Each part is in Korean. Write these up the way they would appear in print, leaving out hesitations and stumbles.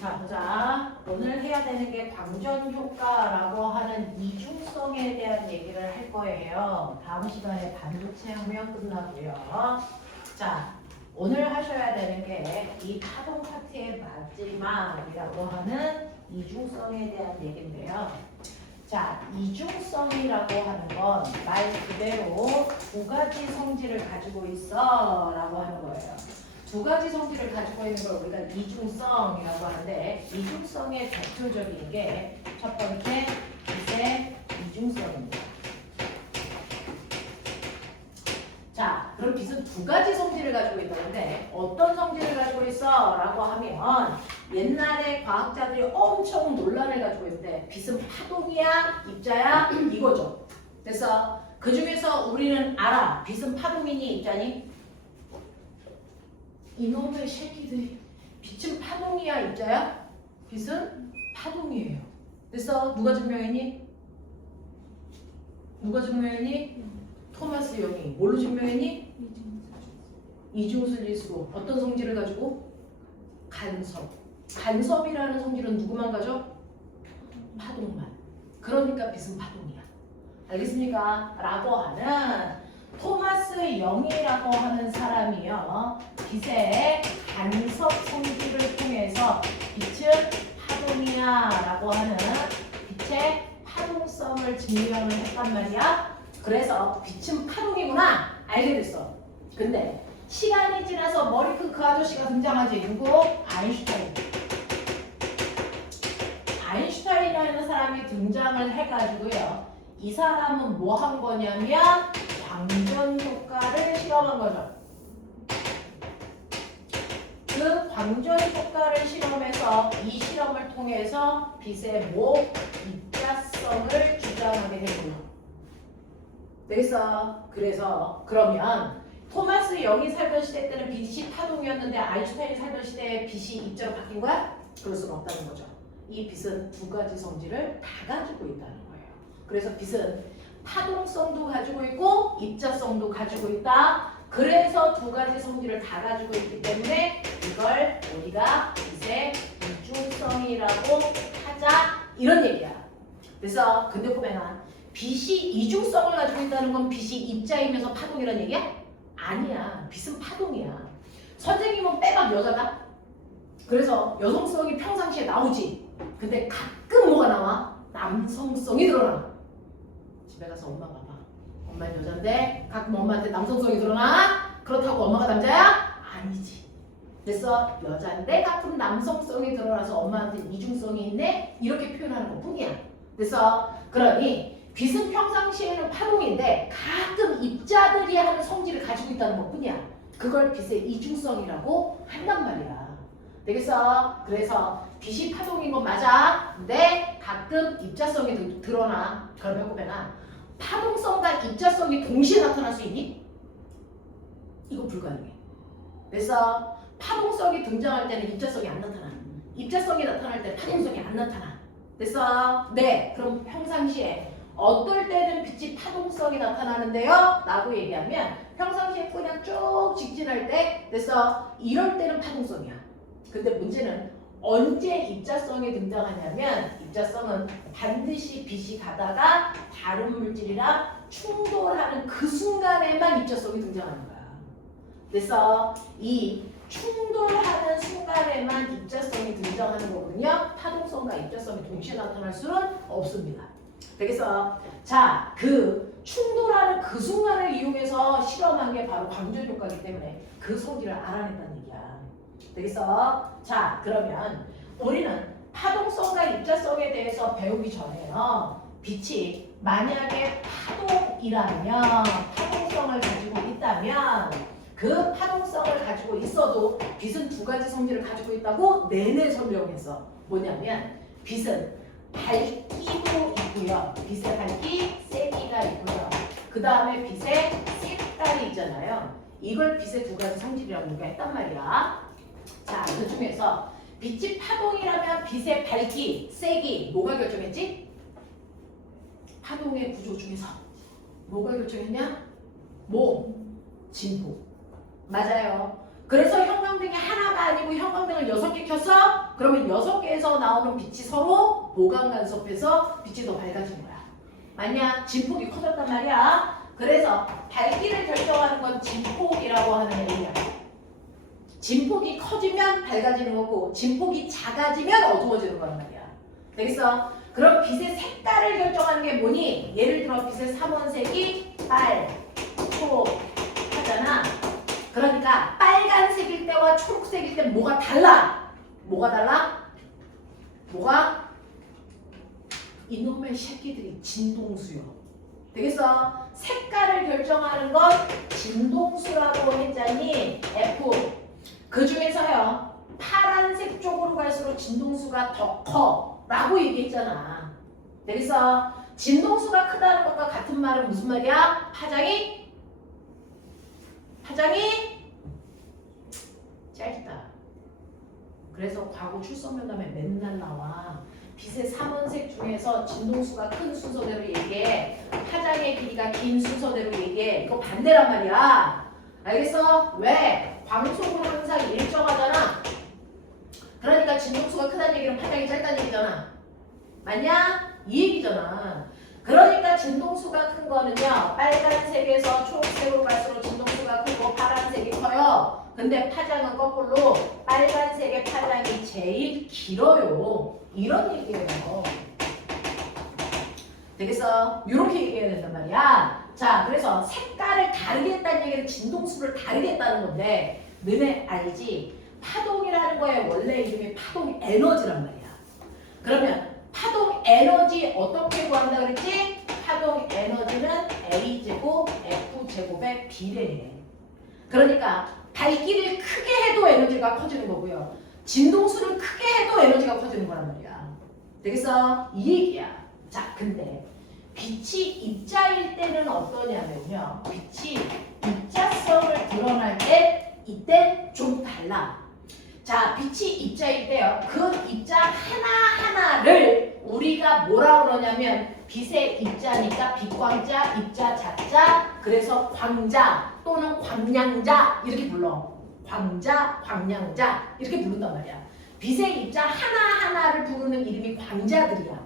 자, 보자. 오늘 해야 되는 게 광전 효과라고 하는 이중성에 대한 얘기를 할 거예요. 다음 시간에 반도체 하면 끝나고요. 자, 오늘 하셔야 되는 게 이 파동 파트의 마지막이라고 하는 이중성에 대한 얘기인데요. 자, 이중성이라고 하는 건 말 그대로 두 가지 성질을 가지고 있어 라고 하는 거예요. 두 가지 성질을 가지고 있는 걸 우리가 이중성이라고 하는데, 이중성의 대표적인 게 첫 번째 빛의 이중성입니다. 자, 그럼 빛은 두 가지 성질을 가지고 있다는데 어떤 성질을 가지고 있어? 라고 하면 옛날에 과학자들이 엄청 논란을 가지고 있는데 빛은 파동이야? 입자야? 이거죠. 그래서 그 중에서 우리는 알아. 빛은 파동이니 입자니? 이놈의 새끼들이 빛은 파동이야? 입자야? 빛은 파동이에요. 그래서 누가 증명했니? 누가 증명했니? 토마스 영이. 뭘로 증명했니? 이중슬리스로. 어떤 성질을 가지고? 간섭. 간섭이라는 성질은 누구만 가져? 파동만. 그러니까 빛은 파동이야. 알겠습니까? 라고 하는 토마스 영이라고 하는 사람이요. 빛의 간섭 성질을 통해서 빛은 파동이야 라고 하는 빛의 파동성을 증명을 했단 말이야. 그래서 빛은 파동이구나 알게 됐어. 근데 시간이 지나서 머리 큰 그 아저씨가 등장하지. 누구? 아인슈타인. 아인슈타인이라는 사람이 등장을 해가지고요. 이 사람은 뭐 한 거냐면 광전 효과를 실험한 거죠. 그 광전 효과를 실험해서 이 실험을 통해서 빛의 입자성을 주장하게 되고요. 그래서 그러면 토마스 영이 살던 시대 때는 빛이 파동이었는데 아인슈타인이 살던 시대에 빛이 입자로 바뀐 거야? 그럴 수는 없다는 거죠. 이 빛은 두 가지 성질을 다 가지고 있다는 거예요. 그래서 빛은 파동성도 가지고 있고 입자성도 가지고 있다. 그래서 두 가지 성질을 다 가지고 있기 때문에 이걸 우리가 빛의 이중성이라고 하자 이런 얘기야. 그래서 근데 보면 빛이 이중성을 가지고 있다는 건 빛이 입자이면서 파동이란 얘기야? 아니야. 빛은 파동이야. 선생님은 빼박 여자다? 그래서 여성성이 평상시에 나오지. 근데 가끔 뭐가 나와? 남성성이 드러나. 집에 가서 엄마 봐봐. 엄마는 여잔데 가끔 엄마한테 남성성이 드러나? 그렇다고 엄마가 남자야? 아니지. 그래서 여잔데 가끔 남성성이 드러나서 엄마한테 이중성이 있네? 이렇게 표현하는 것 뿐이야. 그래서 그러니 빛은 평상시에는 파동인데 가끔 입자들이 하는 성질을 가지고 있다는 것 뿐이야. 그걸 빛의 이중성이라고 한단 말이야. 되겠어? 그래서 빛이 파동인 건 맞아. 근데 가끔 입자성이 드러나. 그러면 보면 파동성과 입자성이 동시에 나타날 수 있니? 이거 불가능해. 그래서 파동성이 등장할 때는 입자성이 안 나타나. 입자성이 나타날 때는 파동성이 안 나타나. 그래서 네, 그럼 평상시에 어떨 때는 빛이 파동성이 나타나는데요? 라고 얘기하면 평상시에 그냥 쭉 직진할 때 그래서 이럴 때는 파동성이야. 근데 문제는 언제 입자성이 등장하냐면 입자성은 반드시 빛이 가다가 다른 물질이랑 충돌하는 그 순간에만 입자성이 등장하는 거야. 그래서 이 충돌하는 순간에만 입자성이 등장하는 거거든요. 파동성과 입자성이 동시에 나타날 수는 없습니다. 그래서 자, 그 충돌하는 그 순간을 이용해서 실험한 게 바로 광전 효과이기 때문에 그 성질을 알아냈다는 얘기야. 되겠어? 자, 그러면 우리는 파동성과 입자성에 대해서 배우기 전에요. 빛이 만약에 파동이라면, 파동성을 가지고 있다면 그 파동성을 가지고 있어도 빛은 두 가지 성질을 가지고 있다고 내내 설명했어. 뭐냐면 빛은 밝기도 있고요. 빛의 밝기, 세기가 있고요. 그 다음에 빛의 색깔이 있잖아요. 이걸 빛의 두 가지 성질이라고 우리가 했단 말이야. 자, 그 중에서 빛이 파동이라면 빛의 밝기, 세기 뭐가 결정했지? 파동의 구조 중에서 뭐가 결정했냐? 진보. 맞아요. 그래서 형광등이 하나가 아니고 형광등을 6개 켰어? 그러면 6개에서 나오는 빛이 서로 보강 간섭해서 빛이 더 밝아진 거야. 맞냐? 진폭이 커졌단 말이야. 그래서 밝기를 결정하는 건 진폭이라고 하는 애야. 진폭이 커지면 밝아지는 거고 진폭이 작아지면 어두워지는 거란 말이야. 되겠어? 그럼 빛의 색깔을 결정하는 게 뭐니? 예를 들어 빛의 삼원색이 빨, 초 하잖아. 그러니까 빨간색일 때와 초록색일 때 뭐가 달라? 뭐가 달라? 뭐가? 이놈의 새끼들이 진동수요. 되겠어? 색깔을 결정하는 건 진동수라고 했잖니? F. 그 중에서요. 파란색 쪽으로 갈수록 진동수가 더 커. 라고 얘기했잖아. 되겠어? 진동수가 크다는 것과 같은 말은 무슨 말이야? 파장이 짧다. 그래서 과거 출석 면담에 맨날 나와. 빛의 삼원색 중에서 진동수가 큰 순서대로 얘기해. 파장의 길이가 긴 순서대로 얘기해. 이거 반대란 말이야. 알겠어? 왜? 광속은 항상 일정하잖아. 그러니까 진동수가 크다는 얘기는 파장이 짧다는 얘기잖아. 맞냐? 이 얘기잖아. 그러니까 진동수가 큰 거는요. 빨간색에서 초록색으로 갈수록 진동수가 크고 파란색이 커요. 근데 파장은 거꾸로 빨간색의 파장이 제일 길어요. 이런 얘기예요. 되겠어? 이렇게 얘기해야 된단 말이야. 자, 그래서 색깔을 다르게 했다는 얘기는 진동수를 다르게 했다는 건데 너네 알지? 파동이라는 거에 원래 이름이 파동 에너지란 말이야. 그러면 파동 에너지 어떻게 구한다 그랬지? 파동 에너지는 A제곱 F제곱의 비례해. 그러니까 밝기를 크게 해도 에너지가 커지는 거고요. 진동수를 크게 해도 에너지가 커지는 거란 말이야. 되겠어? 이 얘기야. 자, 근데 빛이 입자일 때는 어떠냐면요. 빛이 입자성을 드러날 때 이때 좀 달라. 자, 빛이 입자일 때요. 그 입자 하나하나를 우리가 뭐라 그러냐면 빛의 입자니까 빛광자, 입자 자자, 그래서 광자 또는 광량자 이렇게 불러. 광자, 광량자 이렇게 부른단 말이야. 빛의 입자 하나하나를 부르는 이름이 광자들이야.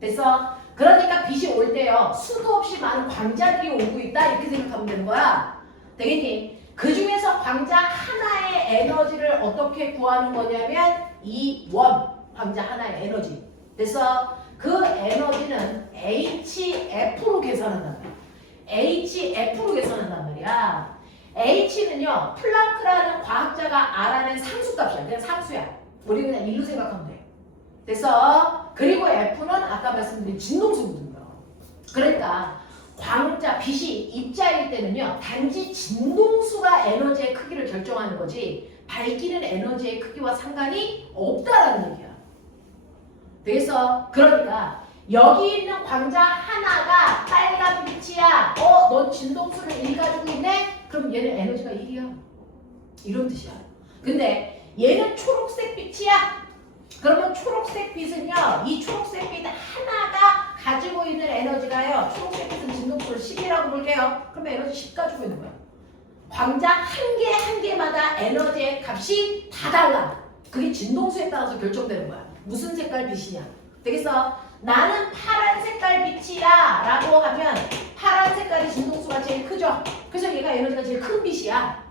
됐어? 그러니까 빛이 올 때요. 수도 없이 많은 광자들이 오고 있다 이렇게 생각하면 되는 거야. 되겠니? 그 중에서 광자 하나의 에너지를 어떻게 구하는 거냐면 이 원, 광자 하나의 에너지. 그래서 그 에너지는 HF로 계산한단 말이야. HF로 계산한단 말이야. H는요, 플랑크라는 과학자가 알아낸 상수값이야. 그냥 상수야. 우리 그냥 일로 생각하면 돼. 그래서 그리고 F는 아까 말씀드린 진동수거든요. 그러니까 광자, 빛이 입자일 때는요. 단지 진동수가 에너지의 크기를 결정하는 거지 밝기는 에너지의 크기와 상관이 없다라는 얘기야. 그래서 그러니까 여기 있는 광자 하나가 빨간 빛이야. 넌 진동수를 1 가지고 있네? 그럼 얘는 에너지가 1이야. 이런 뜻이야. 근데 얘는 초록색 빛이야. 그러면 초록색 빛은요. 이 초록색 빛 하나가 가지고 있는 에너지가요. 초록색 빛은 진동수를 10이라고 볼게요. 그러면 에너지 10 가지고 있는 거야. 광자 한 개 한 개마다 에너지의 값이 다 달라. 그게 진동수에 따라서 결정되는 거야. 무슨 색깔 빛이냐. 되겠어? 나는 파란 색깔 빛이야 라고 하면 파란 색깔이 진동수가 제일 크죠. 그래서 얘가 에너지가 제일 큰 빛이야.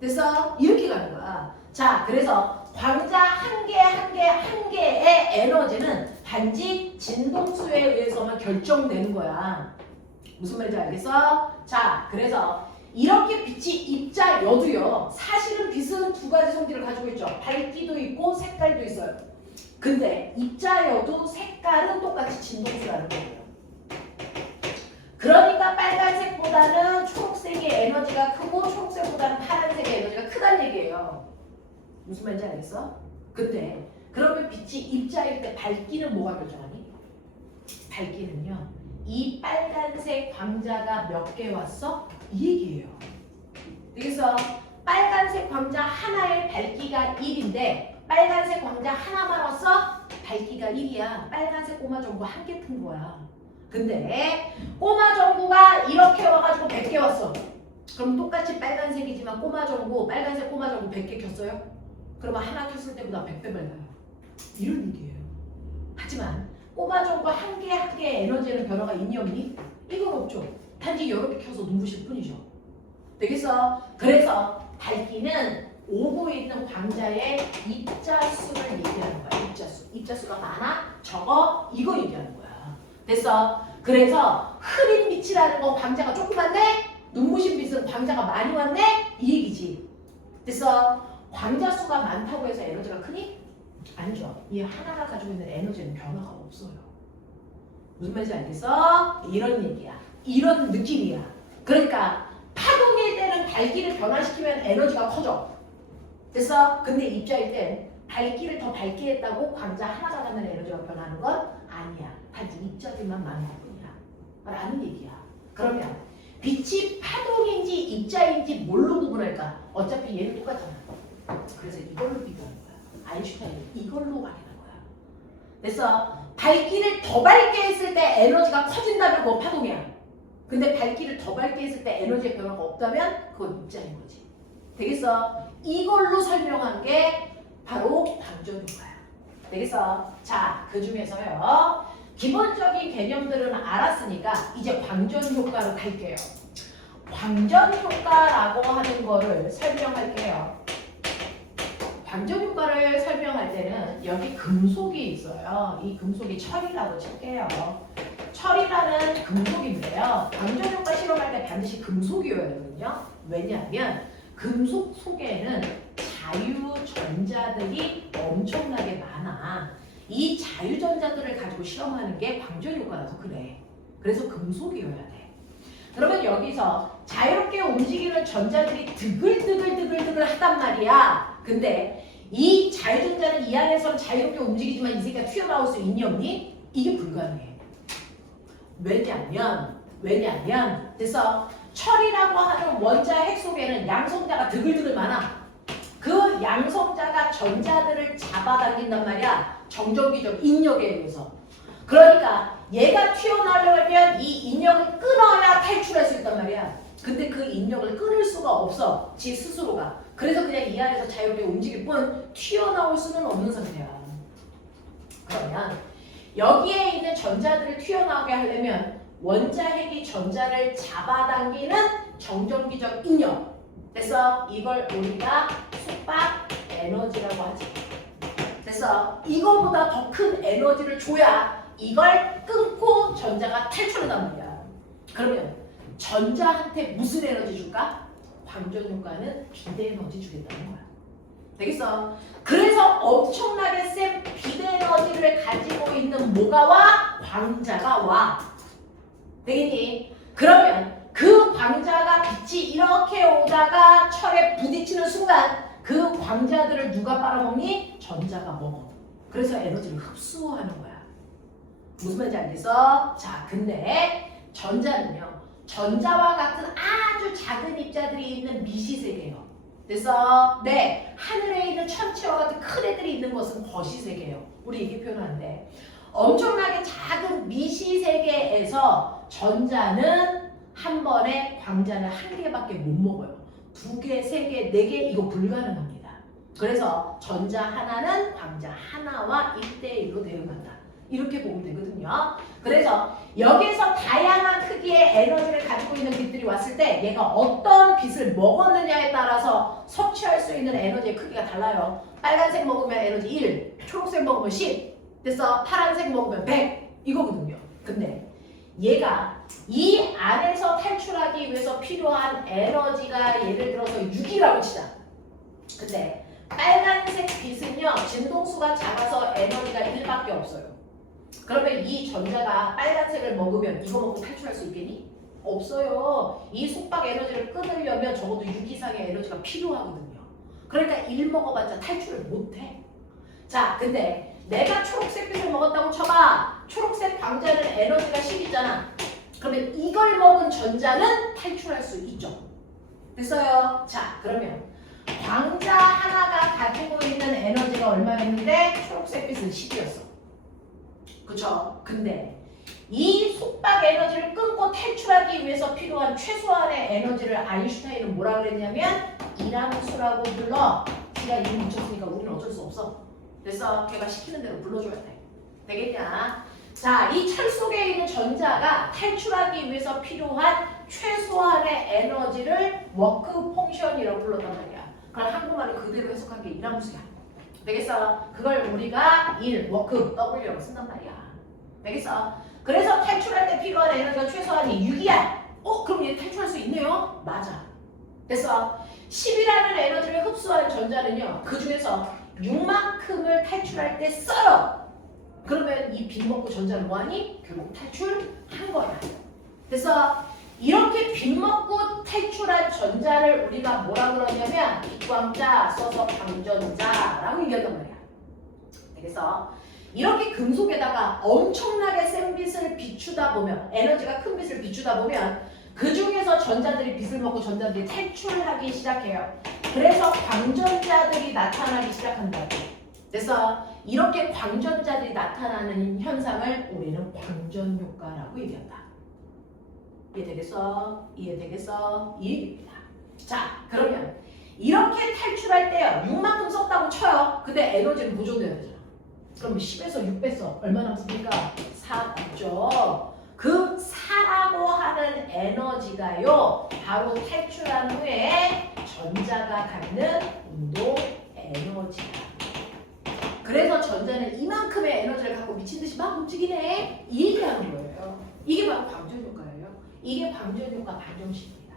됐어? 이렇게 가는 거야. 자, 그래서 광자 한 개 한 개 한 개의 에너지는 단지 진동수에 의해서만 결정되는 거야. 무슨 말인지 알겠어? 자, 그래서 이렇게 빛이 입자여도요. 사실은 빛은 두 가지 성질을 가지고 있죠. 밝기도 있고 색깔도 있어요. 근데 입자여도 색깔은 똑같이 진동수라는 거예요. 그러니까 빨간색보다는 초록색의 에너지가 크고 초록색보다는 파란색의 에너지가 크다는 얘기예요. 무슨 말인지 알겠어? 근데 그러면 빛이 입자일 때 밝기는 뭐가 결정하니? 밝기는요. 이 빨간색 광자가 몇 개 왔어? 이 얘기예요. 그래서 빨간색 광자 하나의 밝기가 1인데 빨간색 광자 하나만 왔어? 밝기가 1이야. 빨간색 꼬마 전구 한 개 튼 거야. 근데 꼬마 전구가 이렇게 와가지고 100개 왔어. 그럼 똑같이 빨간색이지만 꼬마전구, 빨간색 꼬마전구 100개 켰어요? 그러면 하나 켰을 때보다 100배 밝아요. 이런 얘기예요. 하지만 꼬마전구 한 개 한 개의 에너지에는 변화가 있니 없니? 이건 없죠. 단지 여러 개 켜서 눈부실 뿐이죠. 되겠어? 그래서 밝기는 오고에 있는 광자의 입자수를 얘기하는 거야. 입자수. 입자수가 많아? 적어? 이거 얘기하는 거야. 됐어? 그래서 흐린 빛이라는 건 광자가 조금 왔네? 눈부신 빛은 광자가 많이 왔네? 이 얘기지. 됐어? 광자 수가 많다고 해서 에너지가 크니? 아니죠. 이 하나가 가지고 있는 에너지는 변화가 없어요. 무슨 말인지 알겠어? 이런 얘기야. 이런 느낌이야. 그러니까 파동에 대한 밝기를 변화시키면 에너지가 커져. 됐어? 근데 입자일 땐 밝기를 더 밝게 했다고 광자 하나가 갖는 에너지가 변하는 건 아니야. 단지 입자들만 많은 것뿐이야. 라는 얘기야. 그러면 빛이 파동인지 입자인지 뭘로 구분할까? 어차피 얘는 똑같잖아. 그래서 이걸로 비교하는 거야. 아인슈타인은 이걸로 확인한 거야. 됐어? 밝기를 더 밝게 했을 때 에너지가 커진다면 그건 파동이야. 근데 밝기를 더 밝게 했을 때 에너지의 변화가 없다면 그건 입자인 거지. 되겠어? 이걸로 설명한 게 바로 광전 효과야. 되겠어? 자, 그 중에서요. 기본적인 개념들은 알았으니까 이제 광전 효과로 갈게요. 광전 효과라고 하는 거를 설명할게요. 광전 효과를 설명할 때는 여기 금속이 있어요. 이 금속이 철이라고 칠게요. 철이라는 금속인데요. 광전 효과 실험할 때 반드시 금속이어야 되거든요. 왜냐하면 금속 속에는 자유전자들이 엄청나게 많아. 이 자유전자들을 가지고 실험하는 게 광전 효과라서 그래. 그래서 금속이어야 돼. 그러면 여기서 자유롭게 움직이는 전자들이 드글드글 하단 말이야. 근데 이 자유전자는 이 안에서는 자유롭게 움직이지만 이 새끼가 튀어나올 수 있니 없니? 이게 불가능해. 왜냐면 그래서 철이라고 하는 원자 핵 속에는 양성자가 드글드글 많아. 그 양성자가 전자들을 잡아당긴단 말이야. 정전기적 인력에 의해서. 그러니까 얘가 튀어나오려면 이 인력을 끊어야 탈출할 수 있단 말이야. 근데 그 인력을 끊을 수가 없어. 지 스스로가. 그래서 그냥 이 안에서 자유롭게 움직일 뿐 튀어나올 수는 없는 상태야. 그러면 여기에 있는 전자들을 튀어나오게 하려면 원자핵이 전자를 잡아당기는 정전기적 인력. 그래서 이걸 우리가 숙박 에너지라고 하지. 그래서 이거보다 더 큰 에너지를 줘야 이걸 끊고 전자가 탈출한단 말이야. 그러면 전자한테 무슨 에너지 줄까? 광전 효과는 비대 에너지 주겠다는 거야. 되겠어? 그래서 엄청나게 센 비대 에너지를 가지고 있는 뭐가 와? 광자가 와. 되겠니? 그러면 그 광자가 빛이 이렇게 오다가 철에 부딪히는 순간 그 광자들을 누가 빨아먹니? 전자가 먹어. 그래서 에너지를 흡수하는 거야. 무슨 말인지 알겠어? 자, 근데 전자는요. 전자와 같은 아주 작은 입자들이 있는 미시세계예요. 그래서 네, 하늘에 있는 천체와 같은 큰 애들이 있는 것은 거시세계예요. 우리 이렇게 표현하는데 엄청나게 작은 미시세계에서 전자는 한 번에 광자를 한 개밖에 못 먹어요. 2개, 3개, 4개 이거 불가능합니다. 그래서 전자 하나는 광자 하나와 1대1로 대응한다. 이렇게 보면 되거든요. 그래서 여기서 다양한 크기의 에너지를 가지고 있는 빛들이 왔을 때 얘가 어떤 빛을 먹었느냐에 따라서 섭취할 수 있는 에너지의 크기가 달라요. 빨간색 먹으면 에너지 1, 초록색 먹으면 10, 그래서 파란색 먹으면 100 이거거든요. 근데 얘가 이 안에서 탈출하기 위해서 필요한 에너지가 예를 들어서 6이라고 치자. 근데 빨간색 빛은요 진동수가 작아서 에너지가 1밖에 없어요. 그러면 이 전자가 빨간색을 먹으면 이거 먹고 탈출할 수 있겠니? 없어요. 이 속박 에너지를 끊으려면 적어도 6 이상의 에너지가 필요하거든요. 그러니까 1 먹어봤자 탈출을 못해. 자, 근데 내가 초록색 빛을 먹었다고 쳐봐. 초록색 광자는 에너지가 10이잖아. 그러면 이걸 먹은 전자는 탈출할 수 있죠. 됐어요? 자, 그러면 광자 하나가 가지고 있는 에너지가 얼마였는데 초록색 빛은 10이었어. 그쵸? 근데 이 속박 에너지를 끊고 탈출하기 위해서 필요한 최소한의 에너지를 아인슈타인은 뭐라 그랬냐면 이람수라고 불러. 지가 이름 붙였으니까 우리는 어쩔 수 없어. 그래서 걔가 시키는 대로 불러줘야 돼. 되겠냐? 자, 이 철 속에 있는 전자가 탈출하기 위해서 필요한 최소한의 에너지를 워크 펑션이라고 불렀단 말이야. 그럼 한국말을 그대로 해석한 게 이람수야. 되겠어? 그걸 우리가 워크, W라고 쓴단 말이야. 되겠어? 그래서 탈출할 때 필요한 에너지가 최소한이 6이야. 그럼 얘 탈출할 수 있네요? 맞아. 됐어? 10이라는 에너지를 흡수하는 전자는요. 그 중에서 6만큼을 탈출할 때 써요. 그러면 이 빈먹고 전자는 뭐하니? 결국 탈출한 거야. 그래서 이렇게 빈먹고 탈출한 전자를 우리가 뭐라 그러냐면 빛광자 써서 방전자라고 얘기한단 말이야. 그래서 이렇게 금속에다가 엄청나게 센 빛을 비추다 보면 에너지가 큰 빛을 비추다 보면 그 중에서 전자들이 빛을 먹고 전자들이 탈출하기 시작해요. 그래서 광전자들이 나타나기 시작한다고. 그래서 이렇게 광전자들이 나타나는 현상을 우리는 광전효과라고 얘기한다. 이해되겠어? 이해되겠어? 이 얘기입니다. 자, 그러면 이렇게 탈출할 때요. 6만큼 썼다고 쳐요. 근데 에너지는 보존돼야 되잖아. 그럼 10에서 6 뺐어. 얼마 남습니까? 4 남죠. 그 4라고 하는 에너지가요. 바로 탈출한 후에 전자가 갖는 운동 에너지다. 그래서 전자는 이만큼의 에너지를 갖고 미친듯이 막 움직이네. 이 얘기하는 거예요. 이게 바로 방전효과예요. 이게 방전효과 방정식입니다.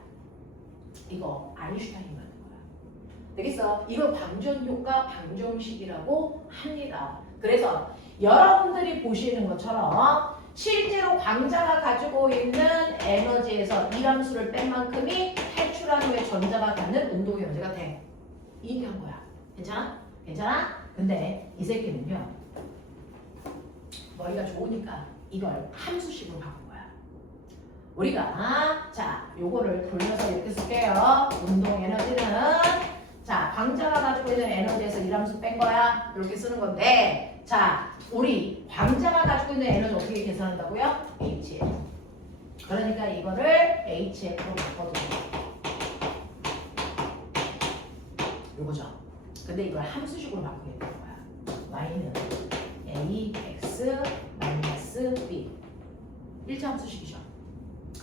이거 아인슈타인이 만든 거야. 되겠어? 이거 방전효과 방정식이라고 합니다. 그래서 여러분들이 보시는 것처럼 실제로 광자가 가지고 있는 에너지에서 이람수를 뺀 만큼이 탈출한 후에 전자가 갖는 운동 에너지가 돼. 이 얘기한 거야. 괜찮아? 괜찮아? 근데 이 새끼는요. 머리가 좋으니까 이걸 함수식으로 바꾼 거야. 우리가 자, 요거를 돌려서 이렇게 쓸게요. 운동 에너지는 자, 광자가 가지고 있는 에너지에서 이람수 뺀 거야. 이렇게 쓰는 건데 자, 우리 광자가 가지고 있는 에너지 어떻게 계산한다고요? HF. 그러니까 이거를 HF로 바꿔주는 요거죠. 근데 이걸 함수식으로 바꾸겠다는 거야. y는 ax 마이너스 b 1차 함수식이죠.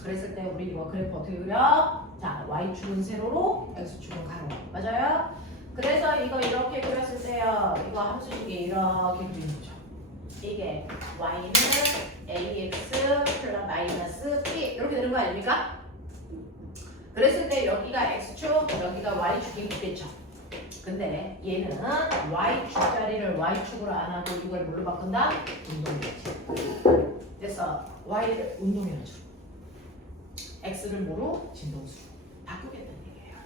그랬을 때 우리 이거 그래프 어떻게 그려? 자, y축은 세로로 x축은 가로. 맞아요? 그래서 이거 이렇게 그렸을 때요. 이거 함수식이 이렇게 그리는 거죠. 이게 y는 ax 플러스 마이너스 b 이렇게 되는 거 아닙니까? 그랬을 때 여기가 x축, 여기가 y축이 있겠죠. 근데 얘는 y축 자리를 y축으로 안 하고 이걸 뭘로 바꾼다? 운동에너지. 그래서 y를 운동에너지로, x를 뭐로? 진동수로 바꾸겠다는 얘기예요.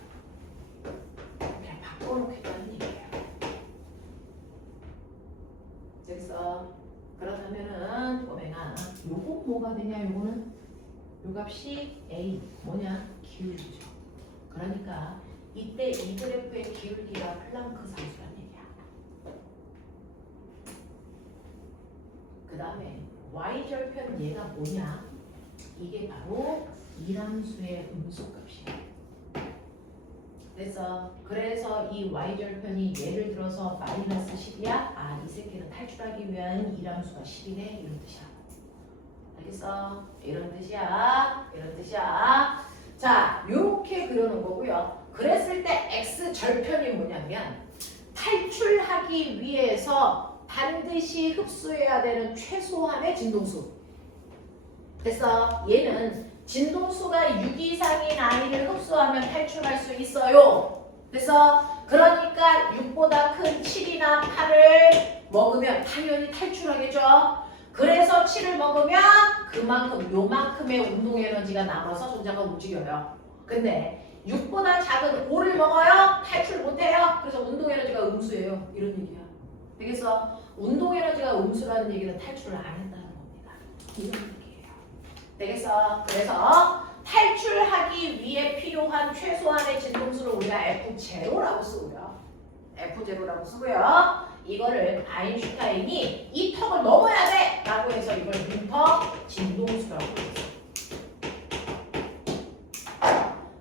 그냥 바꿔놓겠다는 얘기예요. 그래서 그렇다면은 도맹아, 요거 뭐가 되냐? 요거는 요 값이 a 뭐냐? 기울기죠. 그러니까 이때 이 그래프의 기울기가 플랑크 상수란 얘기야. 그 다음에 y절편 얘가 뭐냐? 이게 바로 이람수의 음수값이야. 그래서 이 y절편이 예를 들어서 마이너스 10이야? 아, 이 새끼는 탈출하기 위한 이람수가 10이네? 이런 뜻이야. 알겠어? 이런 뜻이야. 이런 뜻이야. 자, 요렇게 그려놓은 거고요. 그랬을 때 x절편이 뭐냐면 탈출하기 위해서 반드시 흡수해야 되는 최소한의 진동수. 그래서 얘는 진동수가 6 이상인 아이를 흡수하면 탈출할 수 있어요. 그래서 그러니까 6보다 큰 7이나 8을 먹으면 당연히 탈출하겠죠. 그래서 7을 먹으면 그만큼 요만큼의 운동 에너지가 남아서 전자가 움직여요. 근데 6보다 작은 5를 먹어요? 탈출 못해요? 그래서 운동 에너지가 음수예요. 이런 얘기야. 그래서 운동 에너지가 음수라는 얘기는 탈출을 안 했다는 겁니다. 이런 얘기예요. 되겠어? 그래서 탈출하기 위해 필요한 최소한의 진동수를 우리가 F0라고 쓰고요. F0라고 쓰고요. 이거를 아인슈타인이 이 턱을 넘어야 돼! 라고 해서 이걸 문턱 진동수라고 했어.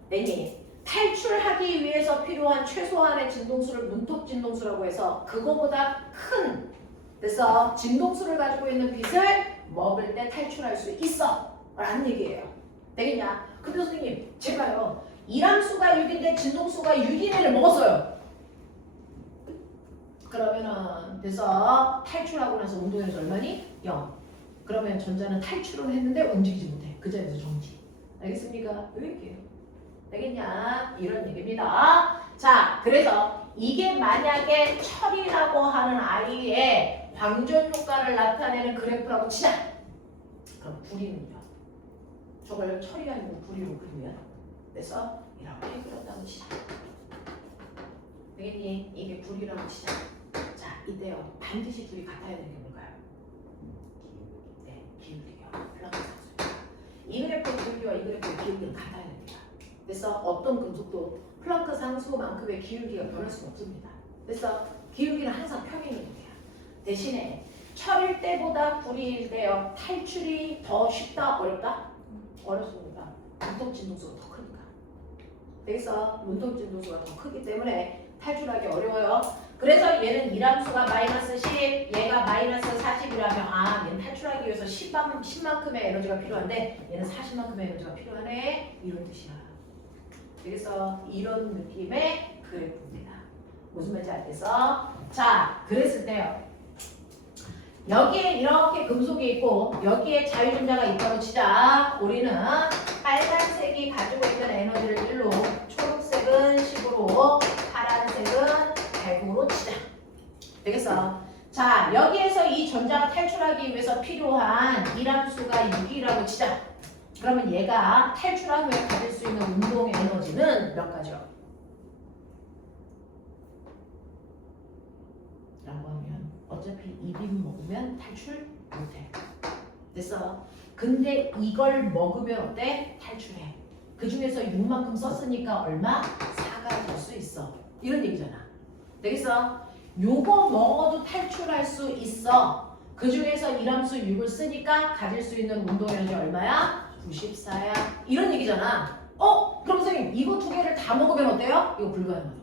네, 탈출하기 위해서 필요한 최소한의 진동수를 문턱 진동수라고 해서 그거보다 큰 그래서 진동수를 가지고 있는 빛을 먹을 때 탈출할 수 있어 라는 얘기예요. 되겠냐? 근데 선생님 제가요 이람수가 6인데 진동수가 6인을 먹었어요. 그러면은 그래서 탈출하고 나서 운동에서 얼마니? 0. 그러면 전자는 탈출을 했는데 움직이지 못해. 그 자리에서 정지. 알겠습니까? 왜 이렇게요? 되겠냐? 이런 얘기입니다. 자, 그래서 이게 만약에 철이라고 하는 아이의 광전 효과를 나타내는 그래프라고 치자. 그럼 불이는요. 저걸 철이 아니고 불이로 그리면 그래서 이렇게 그렸다고 치자. 되겠니? 이게 불이라고 치자. 자, 이때요. 반드시 불이 같아야 되는 게 뭘까요? 네, 기울기요. 플랑크 상수. 이 그래프의 기울기와 이 그래프의 기울기는 같아야 됩니다. 그래서 어떤 금속도 플랑크 상수만큼의 기울기가 변할 수는 없습니다. 그래서 기울기는 항상 평행입니다. 대신에 철일 때보다 불일 때요. 탈출이 더 쉽다? 어렵다? 어렵습니다. 문턱 진동수가 더 크니까. 그래서 문턱 진동수가 더 크기 때문에 탈출하기 어려워요. 그래서 얘는 이람수가 마이너스 10, 얘가 마이너스 40이라면 아, 얘는 탈출하기 위해서 10만큼의 에너지가 필요한데 얘는 40만큼의 에너지가 필요하네. 이런 뜻이야. 그래서 이런 느낌의 그래프입니다. 무슨 말인지 알겠어? 자, 그랬을 때요. 여기에 이렇게 금속이 있고 여기에 자유전자가 있다고 치자. 우리는 빨간색이 가지고 있는 에너지를 1로, 초록색은 10으로, 파란색은 100으로 치자. 되겠어? 자, 여기에서 이 전자가 탈출하기 위해서 필요한 이람수가 6이라고 치자. 그러면 얘가 탈출한 후에 가질 수 있는 운동 에너지는 몇 가지요? 라고 하면 어차피 이빔 먹으면 탈출 못해. 됐어? 근데 이걸 먹으면 어때? 탈출해. 그 중에서 6만큼 썼으니까 얼마? 4가 될 수 있어. 이런 얘기잖아. 되겠어? 요거 먹어도 탈출할 수 있어. 그 중에서 이람수 6을 쓰니까 가질 수 있는 운동 에너지 얼마야? 94야. 이런 얘기잖아. 그럼 선생님 이거 두 개를 다 먹으면 어때요? 이거 불가능하죠.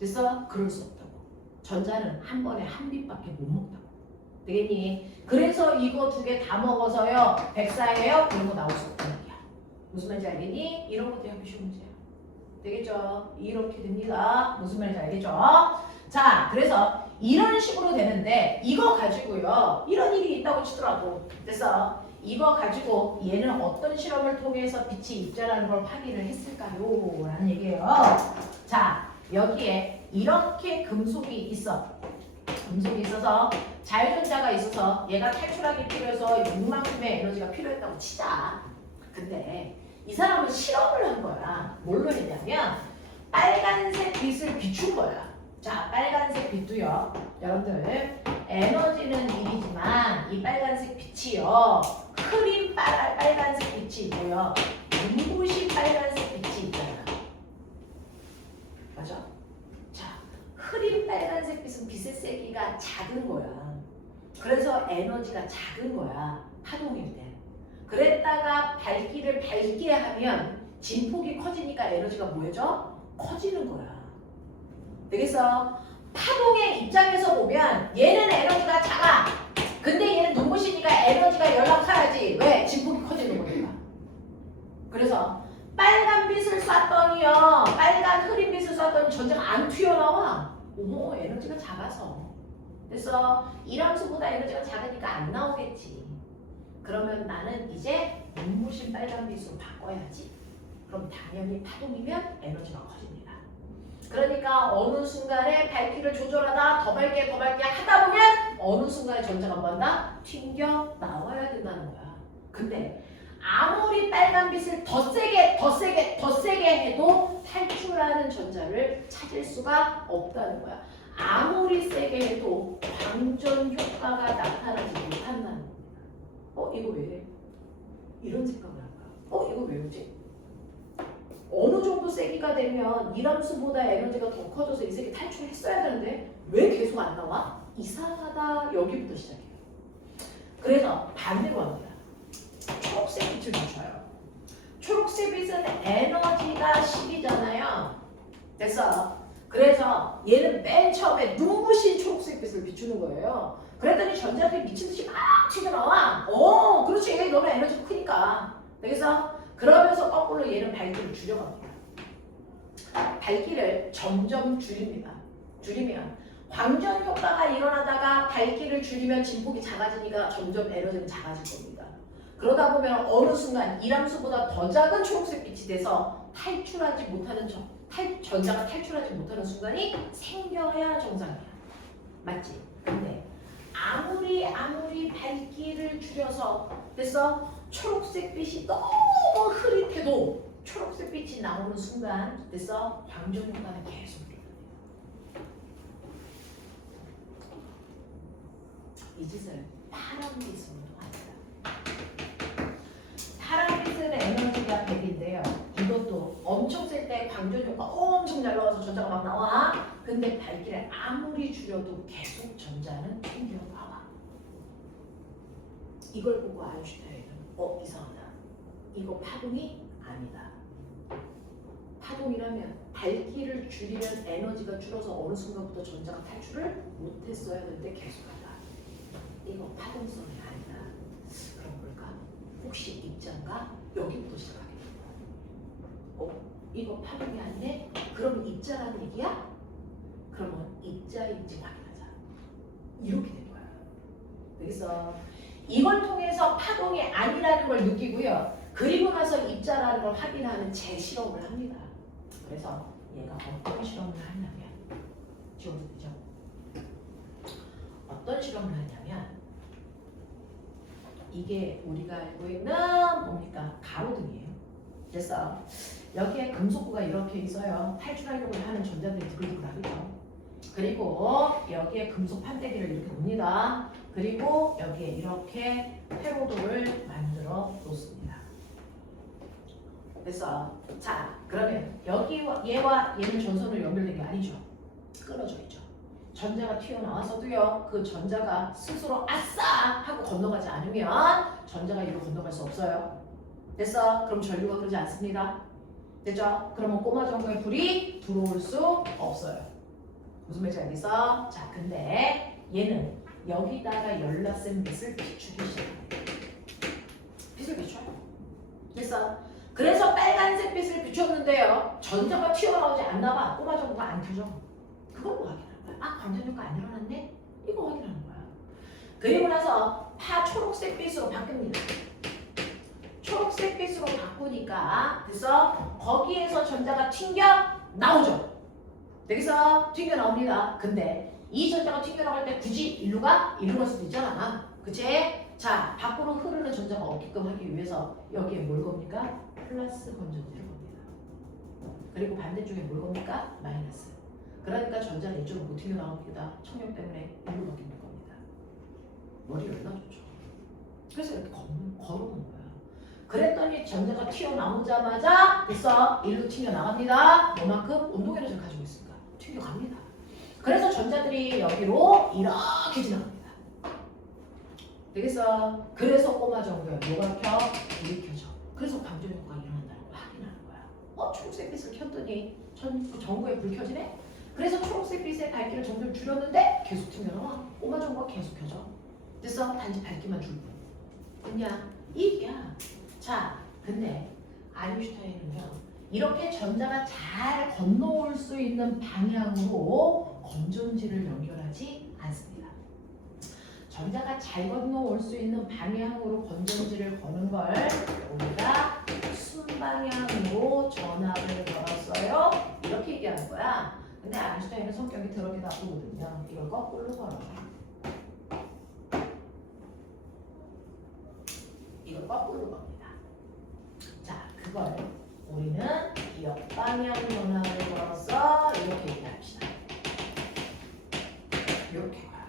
됐어? 그럴 수 없다고. 전자는 한 번에 한 빛밖에 못 먹다고. 되겠니? 그래서 이거 두 개 다 먹어서요 104예요? 이런 거 나올 수 없다는 얘기야. 무슨 말인지 알겠니? 이런 것도 약간 쉬운 문제야. 되겠죠? 이렇게 됩니다. 무슨 말인지 알겠죠? 자, 그래서 이런 식으로 되는데 이거 가지고요 이런 일이 있다고 치더라고. 그래서 이거 가지고 얘는 어떤 실험을 통해서 빛이 입자라는 걸 확인을 했을까요? 라는 얘기예요. 자, 여기에 이렇게 금속이 있어. 금속이 있어서 자유전자가 있어서 얘가 탈출하기 필요해서 6만큼의 에너지가 필요했다고 치자. 근데 이 사람은 실험을 한 거야. 뭘로 했냐면 빨간색 빛을 비춘 거야. 자, 빨간색 빛도요. 여러분들 에너지는 1이지만 이 빨간색 빛이요. 흐린 빨간색 빛이 있고요. 눈부신 빨간색 빛이 있잖아. 맞아? 자, 흐린 빨간색 빛은 빛의 세기가 작은 거야. 그래서 에너지가 작은 거야. 파동일 때. 그랬다가 밝기를 밝게 하면 진폭이 커지니까 에너지가 뭐해져? 커지는 거야. 되겠어? 파동의 입장에서 보면 얘는 에너지가 작아. 근데 얘는 눈부시니까 에너지가 연락해야지. 왜? 진폭이 커지는 거니까. 그래서 빨간 빛을 쐈더니요. 빨간 흐린 빛을 쐈더니 전자가 안 튀어나와. 어머, 에너지가 작아서. 그래서 이람수보다 에너지가 작으니까 안 나오겠지. 그러면 나는 이제 눈부신 빨간 빛으로 바꿔야지. 그럼 당연히 파동이면 에너지가 커집니다. 그러니까 어느 순간에 밝기를 조절하다 더 밝게 하다 보면 어느 순간에 전자가 뭐한다? 튕겨 나와야 된다는 거야. 근데 아무리 빨간 빛을 더 세게 해도 탈출하는 전자를 찾을 수가 없다는 거야. 아무리 세게 해도 광전 효과가 나타나지 못한다는 겁니다. 이거 왜? 이런 생각을 할까? 이거 왜 오지? 어느 정도 세기가 되면 이람수보다 에너지가 더 커져서 이 세기 탈출했어야 되는데 왜 계속 안 나와? 이상하다. 여기부터 시작해요. 그래서 반대로 합니다. 초록색 빛을 비춰요. 초록색 빛은 에너지가 10이잖아요. 됐어. 그래서 얘는 맨 처음에 눈부신 초록색 빛을 비추는 거예요. 그랬더니 전자들이 미친 듯이 막 튀어나와. 그렇지. 너무 에너지가 크니까. 되겠어? 그러면서 거꾸로 얘는 밝기를 줄여갑니다. 밝기를 점점 줄입니다. 줄이면 광전 효과가 일어나다가 밝기를 줄이면 진폭이 작아지니까 점점 에너지는 작아질 겁니다. 그러다 보면 어느 순간 이함수보다 더 작은 초록색 빛이 돼서 탈출하지 못하는 전자가 탈출하지 못하는 순간이 생겨야 정상이야. 맞지? 근데 아무리 밝기를 줄여서 됐어? 초록색 빛이 너무 흐릿해도 초록색 빛이 나오는 순간 됐어? 광전 효과는 계속 일어납니다. 이 짓을 파란 빛으로도 합니다. 파란 빛은 에너지가 100인데요. 이것도 엄청 쓸 때 광전 효과 엄청 잘 나와서 전자가 막 나와. 근데 밝기를 아무리 줄여도 계속 전자는 튕겨나와. 이걸 보고 아인슈타인은 이상하다. 이거 파동이 아니다. 파동이라면 밝기를 줄이면 에너지가 줄어서 어느 순간부터 전자가 탈출을 못했어야 될 때 계속한다. 이거 파동성이 아니다. 그럼 뭘까? 혹시 입자가 여기부터 시작하겠다. 이거 파동이 아니네? 그럼 입자라는 얘기야? 그러면 입자인지 확인하자. 이렇게 된 거야. 그래서 이걸 통해서 파동이 아니라는 걸 느끼고요. 그리고 나서 입자라는 걸 확인하는 재실험을 합니다. 그래서 얘가 어떤 실험을 하냐면 지워도 되죠? 어떤 실험을 하냐면 이게 우리가 알고 있는 뭡니까? 가로등이에요. 그래서 여기에 금속구가 이렇게 있어요. 탈출하려고 하는 전자들이 드글드글하겠죠. 그리고 여기에 금속 판때기를 이렇게 옵니다. 그리고 여기에 이렇게 페로도를 만들어 놓습니다. 그래서 자 그러면 얘와 얘는 전선으로 연결된 게 아니죠. 끊어져 있죠. 전자가 튀어나와서도요. 그 전자가 스스로 아싸 하고 건너가지 않으면 전자가 이리로 건너갈 수 없어요. 됐어? 그럼 전류가 그러지 않습니다. 됐죠? 그러면 꼬마 전구에 불이 들어올 수 없어요. 무슨 말인지 알겠어? 자 근데 얘는 여기다가 열나센 빛을 비추기 시작합니다. 빛을 비춰요. 됐어? 그래서 빨간색 빛을 비췄는데요. 전자가 튀어나오지 않나 봐. 꼬마 전구가 안 켜져. 그걸 뭐 확인하는 거야? 광전 효과 안 일어났네? 이거 확인하는 거야. 그리고 나서 초록색 빛으로 바뀝니다. 초록색 빛으로 바꾸니까 그래서 거기에서 전자가 튕겨 나오죠. 여기서 튕겨 나옵니다. 근데 이 전자가 튕겨 나갈 때 굳이 일로 갈 수도 있잖아. 그치? 자, 밖으로 흐르는 전자가 없게끔 하기 위해서 여기에 뭘 겁니까? 플러스 건전지를 겁니다. 그리고 반대쪽에 뭘 겁니까? 마이너스. 그러니까 전자는 이쪽으로 못 튕겨 나옵니다. 청력 때문에 일로 바뀌는 겁니다. 머리를 놔줬죠. 그래서 이렇게 걸어놓은 거야. 그랬더니 전자가 튀어나오자마자 됐어. 일로 튀겨나갑니다. 그만큼 운동에너지를 가지고 있으니까 튀겨갑니다. 그래서 전자들이 여기로 이렇게 지나갑니다. 되겠어? 그래서 꼬마 전구에 뭐가 켜? 불이 켜져. 그래서 광전 효과가 일어난다는 걸 확인하는 거야. 초록색 빛을 켰더니 전구에 불 켜지네? 그래서 초록색 빛의 밝기를 점점 줄였는데 계속 튀겨나와. 꼬마 전구가 계속 켜져. 됐어? 단지 밝기만 줄 뿐. 그냥 이게야. 자, 근데 아인슈타인은요. 이렇게 전자가 잘 건너올 수 있는 방향으로 건전지를 연결하지 않습니다. 전자가 잘 건너올 수 있는 방향으로 건전지를 거는 걸 우리가 순방향으로 전압을 걸었어요. 이렇게 얘기하는 거야. 근데 아인슈타인은 성격이 더럽게 나쁘거든요. 이걸 거꾸로 걸어. 이걸 거꾸로 겁니다. 자, 그걸 우리는 역방향 전압을 걸어서 이렇게 얘기합시다. 이렇게 가요.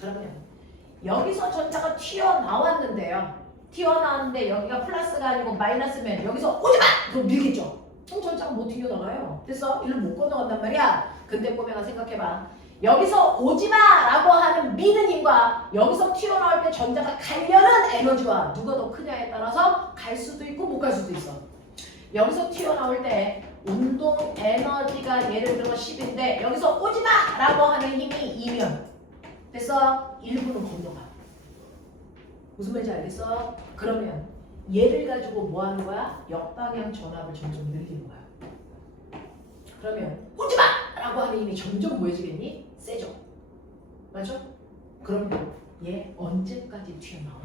그러면 여기서 전자가 튀어나왔는데요. 튀어나왔는데 여기가 플러스가 아니고 마이너스면 여기서 오지마! 그럼 밀겠죠. 전자가 못 튀겨나가요. 됐어? 이를 못 건너간단 말이야. 근데 꼬매가 생각해봐. 여기서 오지마라고 하는 미는 힘과 여기서 튀어나올 때 전자가 가려는 에너지와 누가 더 크냐에 따라서 갈 수도 있고 못 갈 수도 있어. 여기서 튀어나올 때 운동 에너지가 예를 들어 10인데 여기서 오지마라고 하는 힘이 2면 됐어? 1분은 건너가. 무슨 말인지 알겠어? 그러면 얘를 가지고 뭐 하는 거야? 역방향 전압을 점점 늘리는 거야. 그러면 오지마라고 하는 힘이 점점 뭐해지겠니? 세죠? 맞죠? 그러면 얘 언제까지 튀어나와?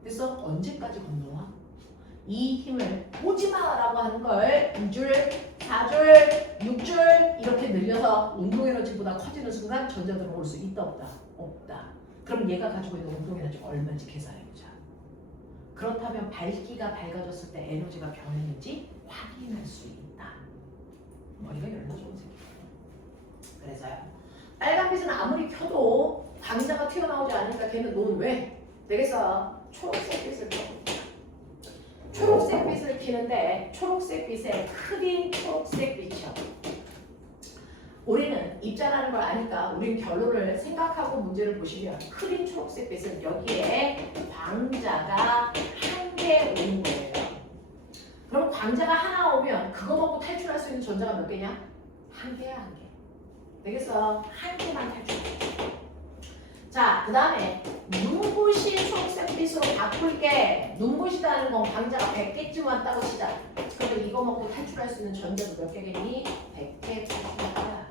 그래서 언제까지 건너와? 이 힘을 오지마라고 하는 걸 2줄, 4줄, 6줄 이렇게 늘려서 운동에너지보다 커지는 순간 전자들은 올 수 있다 없다? 없다. 그럼 얘가 가지고 있는 운동에너지가 얼마인지 계산해보자. 그렇다면 밝기가 밝아졌을 때 에너지가 변했는지 확인할 수 있다. 머리가 열나 좋은 새끼. 그래서요. 빨간빛은 아무리 켜도 광자가 튀어나오지 않으니까 걔는 넌 왜? 되겠어. 초록색빛을 켜. 초록색빛을 켜는데 초록색빛에 크린 초록색빛이요. 우리는 입자라는 걸 아니까 우린 결론을 생각하고 문제를 보시면 크린 초록색빛은 여기에 광자가 한 개 오는 거예요. 그럼 광자가 하나 오면 그거 먹고 탈출할 수 있는 전자가 몇 개냐? 한 개야, 한 개. 되겠어? 한 개만 탈출. 자, 그 다음에 눈부신 초록색빛으로 바꿀게. 눈부시다는 건 광자가 100개쯤 왔다고 치자. 그러면 이거 먹고 탈출할 수 있는 전자도 몇 개겠니? 100개 탈출할 거야.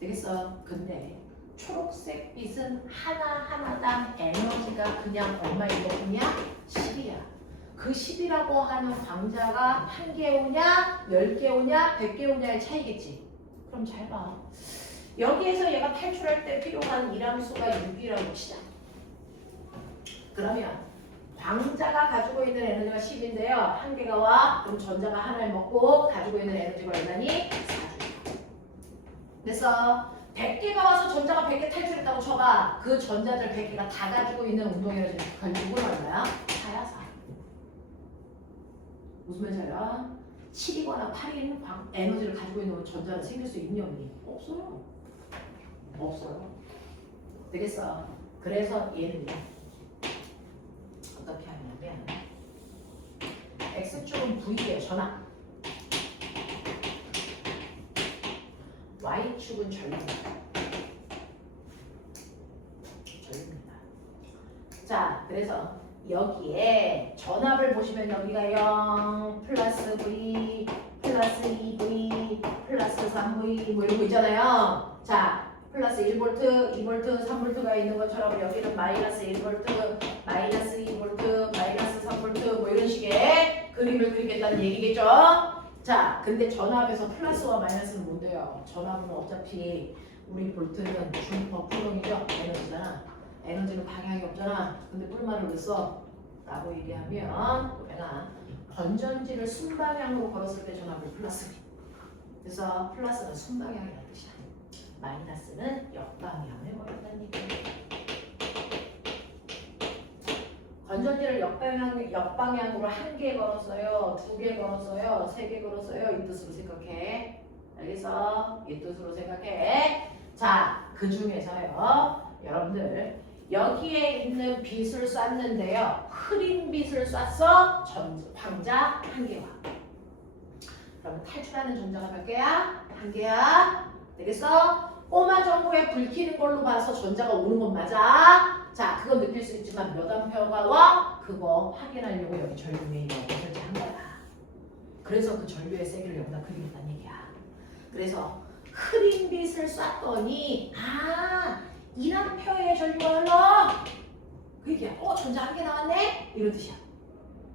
되겠어? 근데 초록색빛은 하나하나당 에너지가 그냥 얼마인 것뿐이야? 10이야. 그 10이라고 하는 광자가 한 개 오냐, 10개 오냐, 100개 오냐의 차이겠지. 그럼 잘 봐. 여기에서 얘가 탈출할 때 필요한 이람수가 6이라고 치자. 그러면 광자가 가지고 있는 에너지가 10인데요. 한 개가 와. 그럼 전자가 하나를 먹고 가지고 있는 에너지가 얼마니? 4주. 그래서 100개가 와서 전자가 100개 탈출했다고 쳐봐. 그 전자들 100개가 다 가지고 있는 운동 에너지 결국은 얼마야? 4야 4. 무슨 말인지 알아? 7이거나 8인 에너지를 가지고 있는 전자가 생길 수 있니 없니? 없어요. 없어요. 되겠어. 그래서 얘는 어떻게 하냐면 X축은 V예요. 전압. Y축은 전류입니다. 전류입니다. 자, 그래서 여기에 전압을 보시면 여기가 0 플러스 V 플러스 2V 플러스 3V 뭐 이런 거 있잖아요. 자, 플러스 1V, 2V, 3V가 있는 것처럼 여기는 마이너스 1V, 마이너스 2V, 마이너스 3V 뭐 이런 식의 그림을 그리겠다는 얘기겠죠. 자, 근데 전압에서 플러스와 마이너스는 뭔데요? 전압은 어차피 우리 볼트는 중버프론이죠. 에너지잖아. 에너지는 방향이 없잖아. 근데 뿔말을 왜 써? 라고 얘기하면 내가 건전지를 순방향으로 걸었을 때 전압을 플러스. 그래서 플러스는 순방향이라는 뜻이야. 마이너스는 역방향을 걸었다는 얘기야. 건전지를 역방향으로 한 개 걸었어요, 2개 걸었어요, 3개 걸었어요. 이 뜻으로 생각해. 알겠어? 이 뜻으로 생각해. 자, 그 중에서요, 여러분들 여기에 있는 빛을 쐈는데요. 흐린 빛을 쐈어. 광자 한 개와. 그러면 탈출하는 전자가 몇 개야? 한 개야. 되겠어? 꼬마 정보에 불 켜는 걸로 봐서 전자가 오는 건 맞아. 자, 그건 느낄 수 있지만 몇 암페어가 와? 그거 확인하려고 여기 전류에 이거 설치한 거야. 그래서 그 전류의 세기를 여기다 그리겠다는 얘기야. 그래서 흐린 빛을 쐈더니 1암페어의 전류가 흘러. 그 얘기야. 전자 한 개 나왔네? 이런 뜻이야.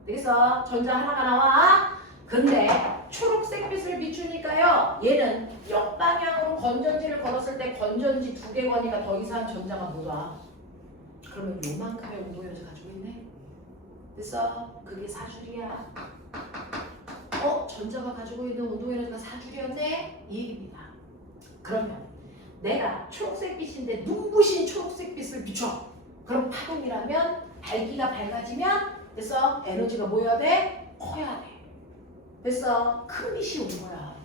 되겠어? 전자 하나가 나와. 근데 초록색빛을 비추니까요. 얘는 역방향으로 건전지를 걸었을 때 건전지 2개 거니까 더 이상 전자가 못 와. 그러면 요만큼의 운동에너지 가지고 있네. 됐어? 그게 4줄이야. 전자가 가지고 있는 운동에너지가 4줄이었네? 이 얘기입니다. 그러면 내가 초록색빛인데 눈부신 초록색빛을 비춰. 그럼 파동이라면 밝기가 밝아지면 됐어? 에너지가 뭐여야 돼? 커야 돼. 됐어? 큰 빛이 오는 거야.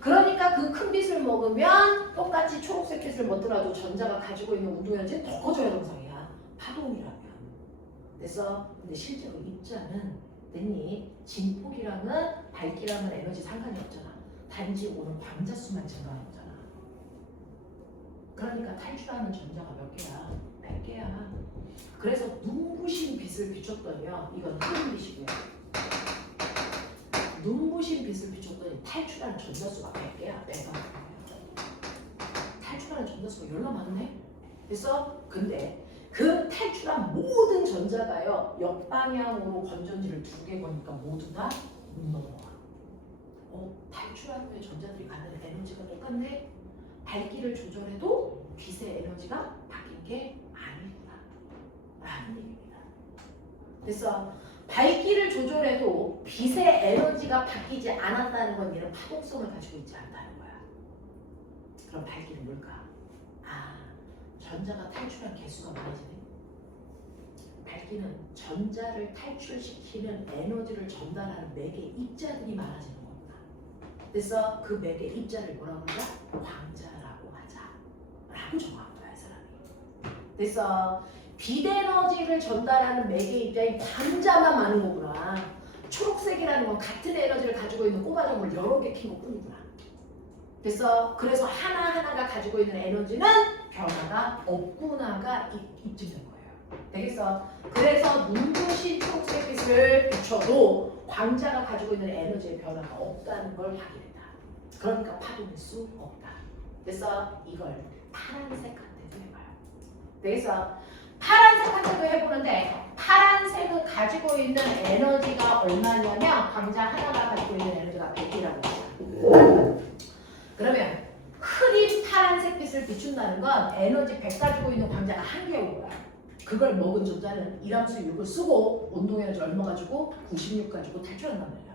그러니까 그 큰 빛을 먹으면 똑같이 초록색 빛을 먹더라도 전자가 가지고 있는 운동에너지는 더 커져야 정상이야. 파동이라면. 그래서 근데 실제로 입자는 됐니? 진폭이랑은 밝기랑은 에너지 상관이 없잖아. 단지 오는 광자 수만 증가하는 거잖아. 그러니까 탈출하는 전자가 몇 개야? 100개야. 그래서 눈부신 빛을 비췄더니요. 이건 흐린 빛이고요. 눈부신 빛을 비췄더니 탈출하는 전자수가 100개야. 100가. 탈출하는 전자수가 열나 많네. 그래서 근데 그 탈출한 모든 전자가요. 역방향으로 건전지를 2개 거니까 모두 다 못 넘어가. 탈출한 후에 전자들이 갖는 에너지가 똑같네. 밝기를 조절해도 빛의 에너지가 바뀐 게 아니구나 라는 얘기입니다. 그래서 밝기를 조절해도 빛의 에너지가 바뀌지 않았다는 건 얘는 파동성을 가지고 있지 않다는 거야. 그럼 밝기는 뭘까? 전자가 탈출한 개수가 많아지네. 밝기는 전자를 탈출시키는 에너지를 전달하는 매개 입자들이 많아지는 거구나. 그래서 그 매개 입자를 뭐라고 하자? 광자라고 하자 라고 정한 거야 이 사람이. 그래서 빛 에너지를 전달하는 매개 입자인 광자만 많은 거구나. 초록색이라는 건 같은 에너지를 가지고 있는 꼬마점을 여러 개 킨 것뿐이구나. 그래서 하나하나가 가지고 있는 에너지는 변화가 없구나가 입증된 거예요. 되겠어? 그래서 눈부신 초록색 빛을 비춰도 광자가 가지고 있는 에너지의 변화가 없다는 걸 확인했다. 그러니까 파동일 수 없다. 그래서 이걸 파란색한테도 해봐요. 되겠어? 파란색한테도 해보는데 파란색은 가지고 있는 에너지가 얼마냐면 광자 하나가 가지고 있는 에너지가 100이라고 해요. 그러면 흐린 파란색 빛을 비춘다는 건 에너지 100 가지고 있는 광자가 1개인 거야. 그걸 먹은 전자는 이람수 6을 쓰고 운동에너지 얼마 가지고 96 가지고 탈출한단 말이야.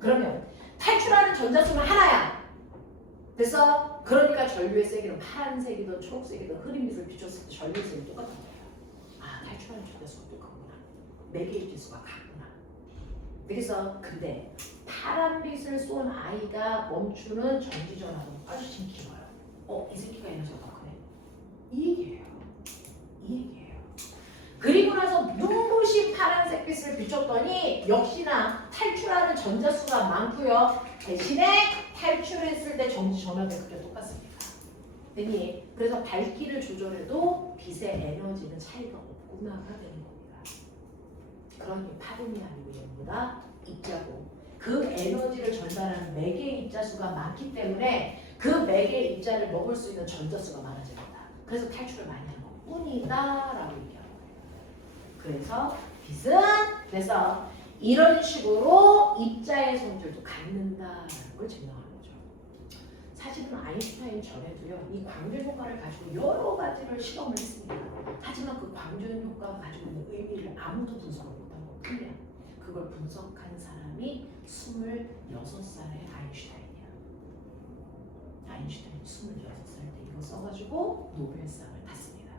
그러면 탈출하는 전자수는 하나야. 그래서 그러니까 전류의 세기는 파란색이든 초록색이든 흐린 빛을 비췄을 때 전류의 세기는 똑같은 거야. 탈출하는 전자수가 똑같구나. 매개의 지수가 같구나. 그래서 근데 파란 빛을 쏜 아이가 멈추는 전지전하고 훨씬 길어요. 이 새끼가 에너지가 더 크네. 이 얘기예요. 이 얘기예요. 그리고 나서 눈부신 파란색 빛을 비췄더니 역시나 탈출하는 전자수가 많고요. 대신에 탈출했을 때 전지 전압의 크기가 똑같습니다. 그래서 밝기를 조절해도 빛의 에너지는 차이가 없구나가 되는 겁니다. 그러니 파동이 아니고 얘보다 입자고 그 에너지를 전달하는 매개 입자수가 많기 때문에 그 매개 입자를 먹을 수 있는 전자수가 많아집니다. 그래서 탈출을 많이 하는 것뿐이다 라고 얘기합니다. 그래서 빛은 그래서 이런 식으로 입자의 성질도 갖는다라는 걸 증명하는 거죠. 사실은 아인슈타인 전에도요. 이 광준 효과를 가지고 여러 가지를 실험을 했습니다. 하지만 그 광준 효과가 가지고 있는 의미를 아무도 분석을 못한 것뿐이야. 그걸 분석한 사람이 26살의 아인슈타인이야. 아인슈타인이 26살 때 이거 써가지고 노벨상을 탔습니다.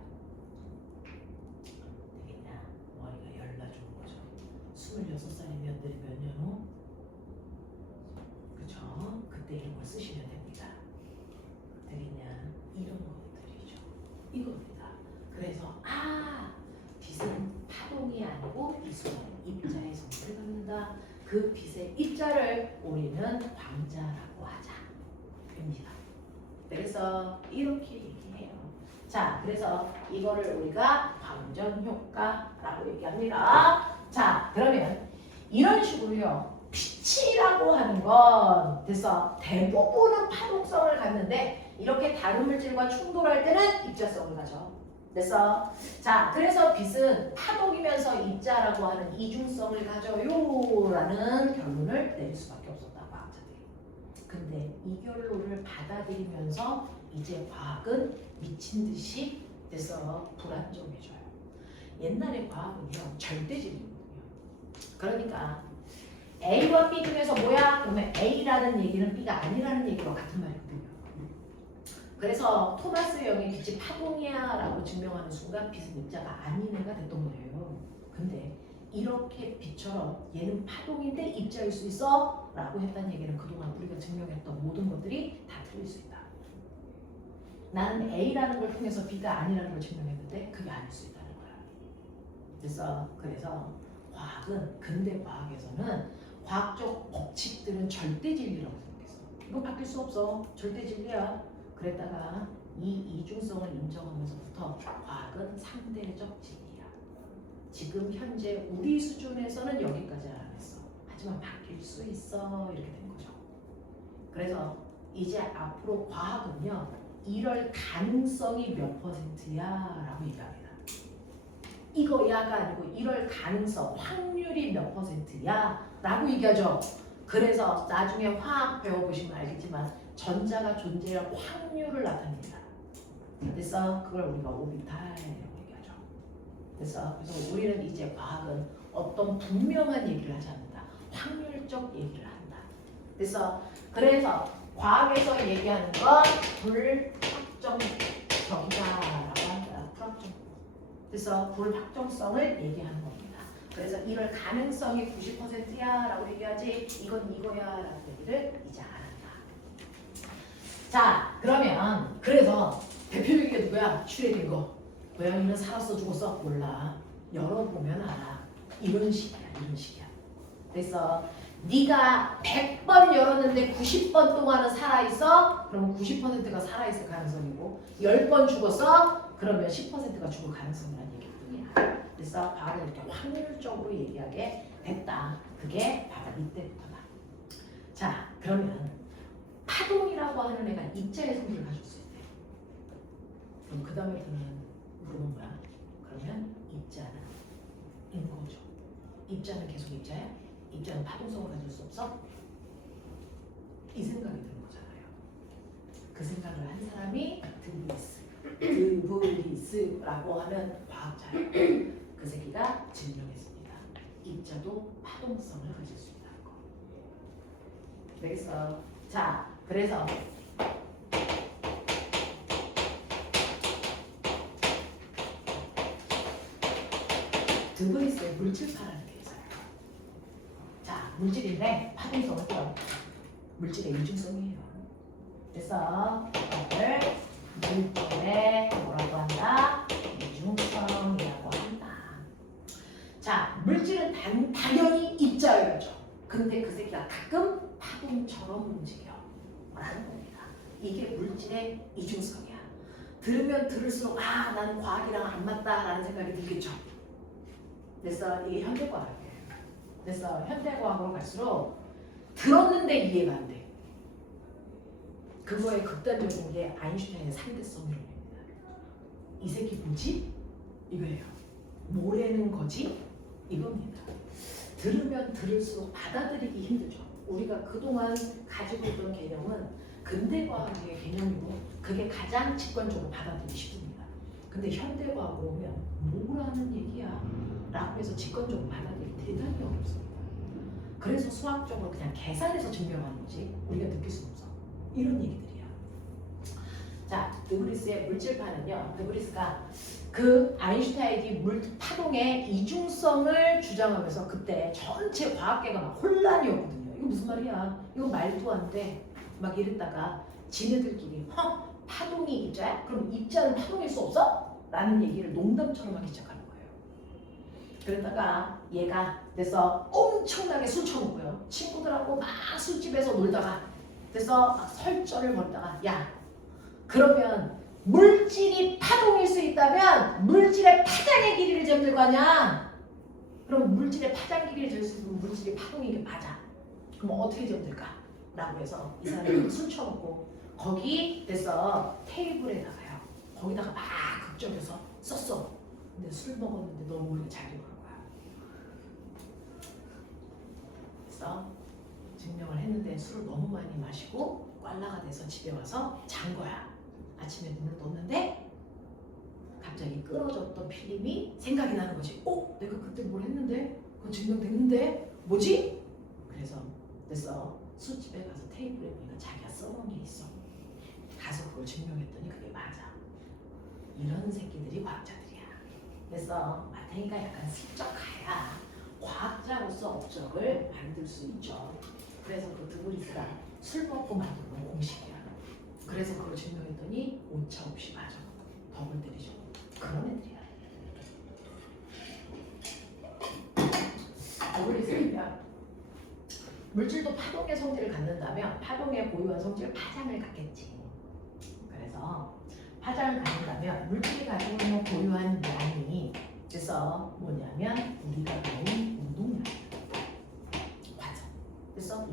머리가 열나 좋은 거죠. 26살이면 몇 년 후? 그쵸? 그때 이런 걸 쓰시면 됩니다. 되겠냐? 이런 것들이죠. 이겁니다. 그래서 빛은 파동이 아니고 빛은 입자의 성질을 갖는다. 그 빛의 입자를 우리는 광자라고 하자. 입니다. 그래서 이렇게 얘기해요. 자, 그래서 이거를 우리가 광전 효과라고 얘기합니다. 자, 그러면 이런 식으로요. 빛이라고 하는 건 그래서 대부분은 파동성을 갖는데 이렇게 다른 물질과 충돌할 때는 입자성을 가져. 그래서 빛은 파동이면서 입자라고 하는 이중성을 가져요라는 결론을 내릴 수밖에 없었다, 과학자들이. 근데 이 결론을 받아들이면서 이제 과학은 미친 듯이 돼서 불안정해져요. 옛날에 과학은요 절대적이거든요. 그러니까 A와 B 중에서 뭐야? 그러면 A라는 얘기는 B가 아니라는 얘기와 같은 말이거든요. 그래서 토마스 영의 빛이 파동이야 라고 증명하는 순간 빛은 입자가 아닌 애가 됐던 거예요. 근데 이렇게 빛처럼 얘는 파동인데 입자일 수 있어? 라고 했다는 얘기는 그동안 우리가 증명했던 모든 것들이 다 틀릴 수 있다. 나는 A라는 걸 통해서 B가 아니라는 걸 증명했는데 그게 아닐 수 있다는 거야. 그래서 과학은, 근대 과학에서는 과학적 법칙들은 절대 진리라고 생각했어. 이거 바뀔 수 없어. 절대 진리야. 그랬다가 이 이중성을 인정하면서부터 과학은 상대적 진리야. 지금 현재 우리 수준에서는 여기까지 알아냈어. 하지만 바뀔 수 있어. 이렇게 된 거죠. 그래서 이제 앞으로 과학은요, 이럴 가능성이 몇 %야? 라고 얘기합니다. 이거야가 아니고 이럴 가능성, 확률이 몇 %야? 라고 얘기하죠. 그래서 나중에 화학 배워보시면 알겠지만 전자가 존재할 확률을 나타냅니다. 그래서 그걸 우리가 오비탈이라고 얘기하죠. 그래서 우리는 이제 과학은 어떤 분명한 얘기를 하지 않는다. 확률적 얘기를 한다. 그래서 과학에서 얘기하는 건 불확정적이다라고 한다. 불확정. 그래서 불확정성을 얘기하는 겁니다. 그래서 이럴 가능성이 90%야 라고 얘기하지 이건 이거야 라는 얘기를 이제 안 한다. 자, 그러면 그래서 대표적인 게 누구야? 슈레딩거. 고양이는 살았어 죽었어? 몰라. 열어보면 알아. 이런 식이야. 그래서 네가 100번 열었는데 90번 동안은 살아있어? 그러면 90%가 살아있을 가능성이고 10번 죽었어? 그러면 10%가 죽을 가능성이라는 얘기뿐이야. 그래서 과학을 이렇게 확률적으로 얘기하게 됐다. 그게 바로 이때부터다. 자, 그러면 파동이라고 하는 애가 입자의 성질을 가졌을 때 그럼 그 다음에 물어본 거야. 그러면 입자는 인거죠. 입자는 계속 입자야? 입자는 파동성을 가질 수 없어? 이 생각이 드는 거잖아요. 그 생각을 한 사람이 드브리스라고 하는 과학자예요. 그 새끼가 증명했습니다. 입자도 파동성을 가질 수 있다는 거. 알겠어? 자, 그래서 드브리스의 물질파라는 게 있어요. 자, 물질인데 파동성을 띄워. 물질의 이중성이에요. 그래서 이걸 물질의 뭐라고 한다? 이중성이라고 한다. 자, 물질은 당연히 입자여야죠. 근데 그 새끼가 가끔 파동처럼 움직여 라는 겁니다. 이게 물질의 이중성이야. 들으면 들을수록 아, 나는 과학이랑 안 맞다라는 생각이 들겠죠. 그래서 이게 현대과학이에요. 그래서 현대과학으로 갈수록 들었는데 이해가 안 돼. 그거의 극단적인 게 아인슈타인의 상대성 이론입니다. 이 새끼 뭐지? 이거예요. 뭐라는 거지? 이겁니다. 들으면 들을수록 받아들이기 힘들죠. 우리가 그동안 가지고 있던 개념은 근대과학의 개념이고 그게 가장 직관적으로 받아들이기 쉽습니다. 근데 현대과학으로 오면 뭐라는 얘기야? 라고 해서 직관적으로 받아들이기 대단히 어렵습니다. 그래서 수학적으로 그냥 계산해서 증명하는 거지 우리가 느낄 수 없어. 이런 얘기들이야. 자, 드브리스의 물질파는요. 드브리스가 그 아인슈타인이 파동의 이중성을 주장하면서 그때 전체 과학계가 막 혼란이었거든요. 이거 무슨 말이야? 이거 말도 안 돼. 막 이랬다가 지네들끼리 파동이 입자야? 그럼 입자는 파동일 수 없어? 라는 얘기를 농담처럼 하기 시작하는 거예요. 그러다가 얘가 그래서 엄청나게 술 처먹고요. 친구들하고 막 술집에서 놀다가 그래서 막 설전을 벌다가 야, 그러면 물질이 파동일 수 있다면 물질의 파장의 길이를 재면 거 아니야? 그럼 물질의 파장 길이를 잴 수 있으면 물질이 파동인 게 맞아. 그럼 어떻게 재면 될까? 라고 해서 이 사람이 술 처먹고 거기 그래서 테이블에다가요. 거기다가 막 극적여서 썼어. 근데 술 먹었는데 너무 모르게 자기 그런 거야. 그래서 증명을 했는데 술을 너무 많이 마시고 꽐라가 돼서 집에 와서 잔 거야. 아침에 눈을 떴는데 갑자기 끊어졌던 필름이 생각이 나는 거지. 내가 그때 뭘 했는데? 그거 증명됐는데? 뭐지? 그래서 술집에 가서 테이블에 보니까 자기가 써놓은 게 있어. 가서 그걸 증명했더니 그게 맞아. 이런 새끼들이 과학자들이야. 그래서 마탱이가 약간 슬쩍 가야 과학자로서 업적을 만들 수 있죠. 그래서 그 드브리스가 술 먹고 만든 공식이야. 그래서 그걸 증명했더니 오차 없이 맞아. 덕을 들이죠. 그런 애들이야. 드브리스는요. 물질도 파동의 성질을 갖는다면 파동의 고유한 성질을 파장을 갖겠지. 그래서 파장을 갖는다면 물질이 가지고 있는 고유한 양이 그래서 뭐냐면 우리가 배운 운동량. 맞아. 그래서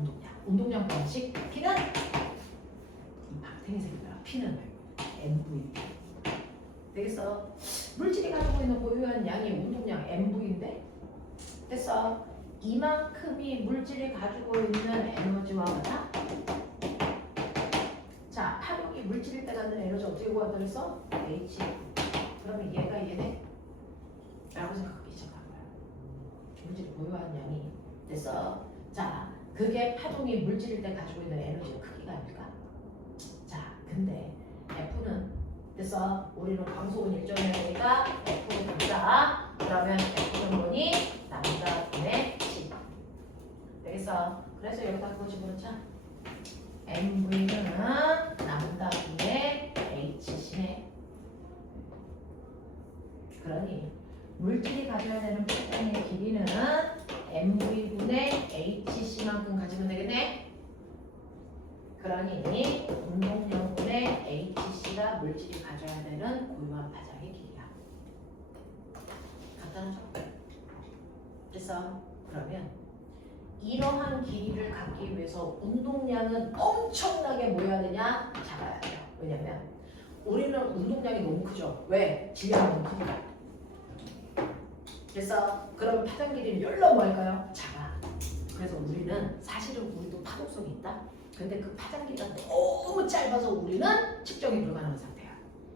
운동량 방식 P는 이 박탱이 생겨요. P는 MV. 그래서 물질이 가지고 있는 고유한 양이 운동량 MV인데 그래서 이만큼이 물질이 가지고 있는 에너지와 같아? 자, 파동이 물질일 때 갖는 에너지 어떻게 구한다 그랬어? H. 그러면 얘가 얘네? 라고 생각하기 시작한 거야. 물질이 고유한 양이 됐어. 자, 그게 파동이 물질일 때 가지고 있는 에너지의 크기가 아닐까? 자, 근데 F는 됐어. 우리는 광속은 일정해야 되니까 F는 갑니다. 그러면 F는 뭐니? 남자 분의 C. 되겠어. 그래서 여기다 그거 집어넣자. MV는 남자 분의 HC네. 그러니 물질이 가져야 되는 파장의 길이는 MV분의 HC만큼 가지면 되겠네. 그러니 운동량분의 HC가 물질이 가져야 되는 고유한 파장의 길이야. 간단하죠? 그래서 그러면 이러한 길이를 갖기 위해서 운동량은 엄청나게 모여야 되냐? 작아야 돼요. 왜냐면 우리는 운동량이 너무 크죠. 왜? 질량이 너무 크니까. 그래서 그러면 파장 길이는 열로 뭐 할까요? 작아. 그래서 우리는 사실은 우리도 파동성이 있다. 근데 그 파장 길이가 너무 짧아서 우리는 측정이 불가능한 상태야.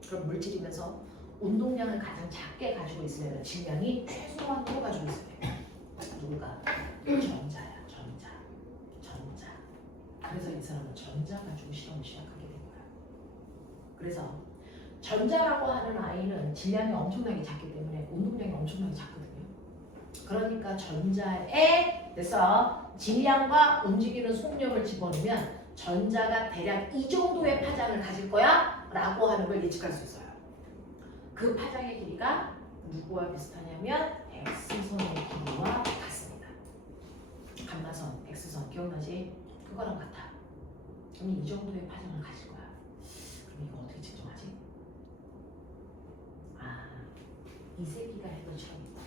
그럼 물질이면서 운동량을 가장 작게 가지고 있으면 질량이 최소한으로 가지고 있어야 돼. 누가? 전자야. 전자. 그래서 이 사람은 전자 가지고 실험을 시작하게 된 거야. 그래서 전자라고 하는 아이는 질량이 엄청나게 작기 때문에 운동량이 엄청나게 작거든요. 그러니까 전자에 그래서 질량과 움직이는 속력을 집어넣으면 전자가 대략 이 정도의 파장을 가질 거야 라고 하는 걸 예측할 수 있어요. 그 파장의 길이가 누구와 비슷하냐면 X선의 길이와 같습니다. 감마선, X선 기억나지? 그거랑 같아. 그럼 이 정도의 파장을 가질 거야. 그럼 이거 어떻게 측정하지? 아, 이세기가 해본 실험이다.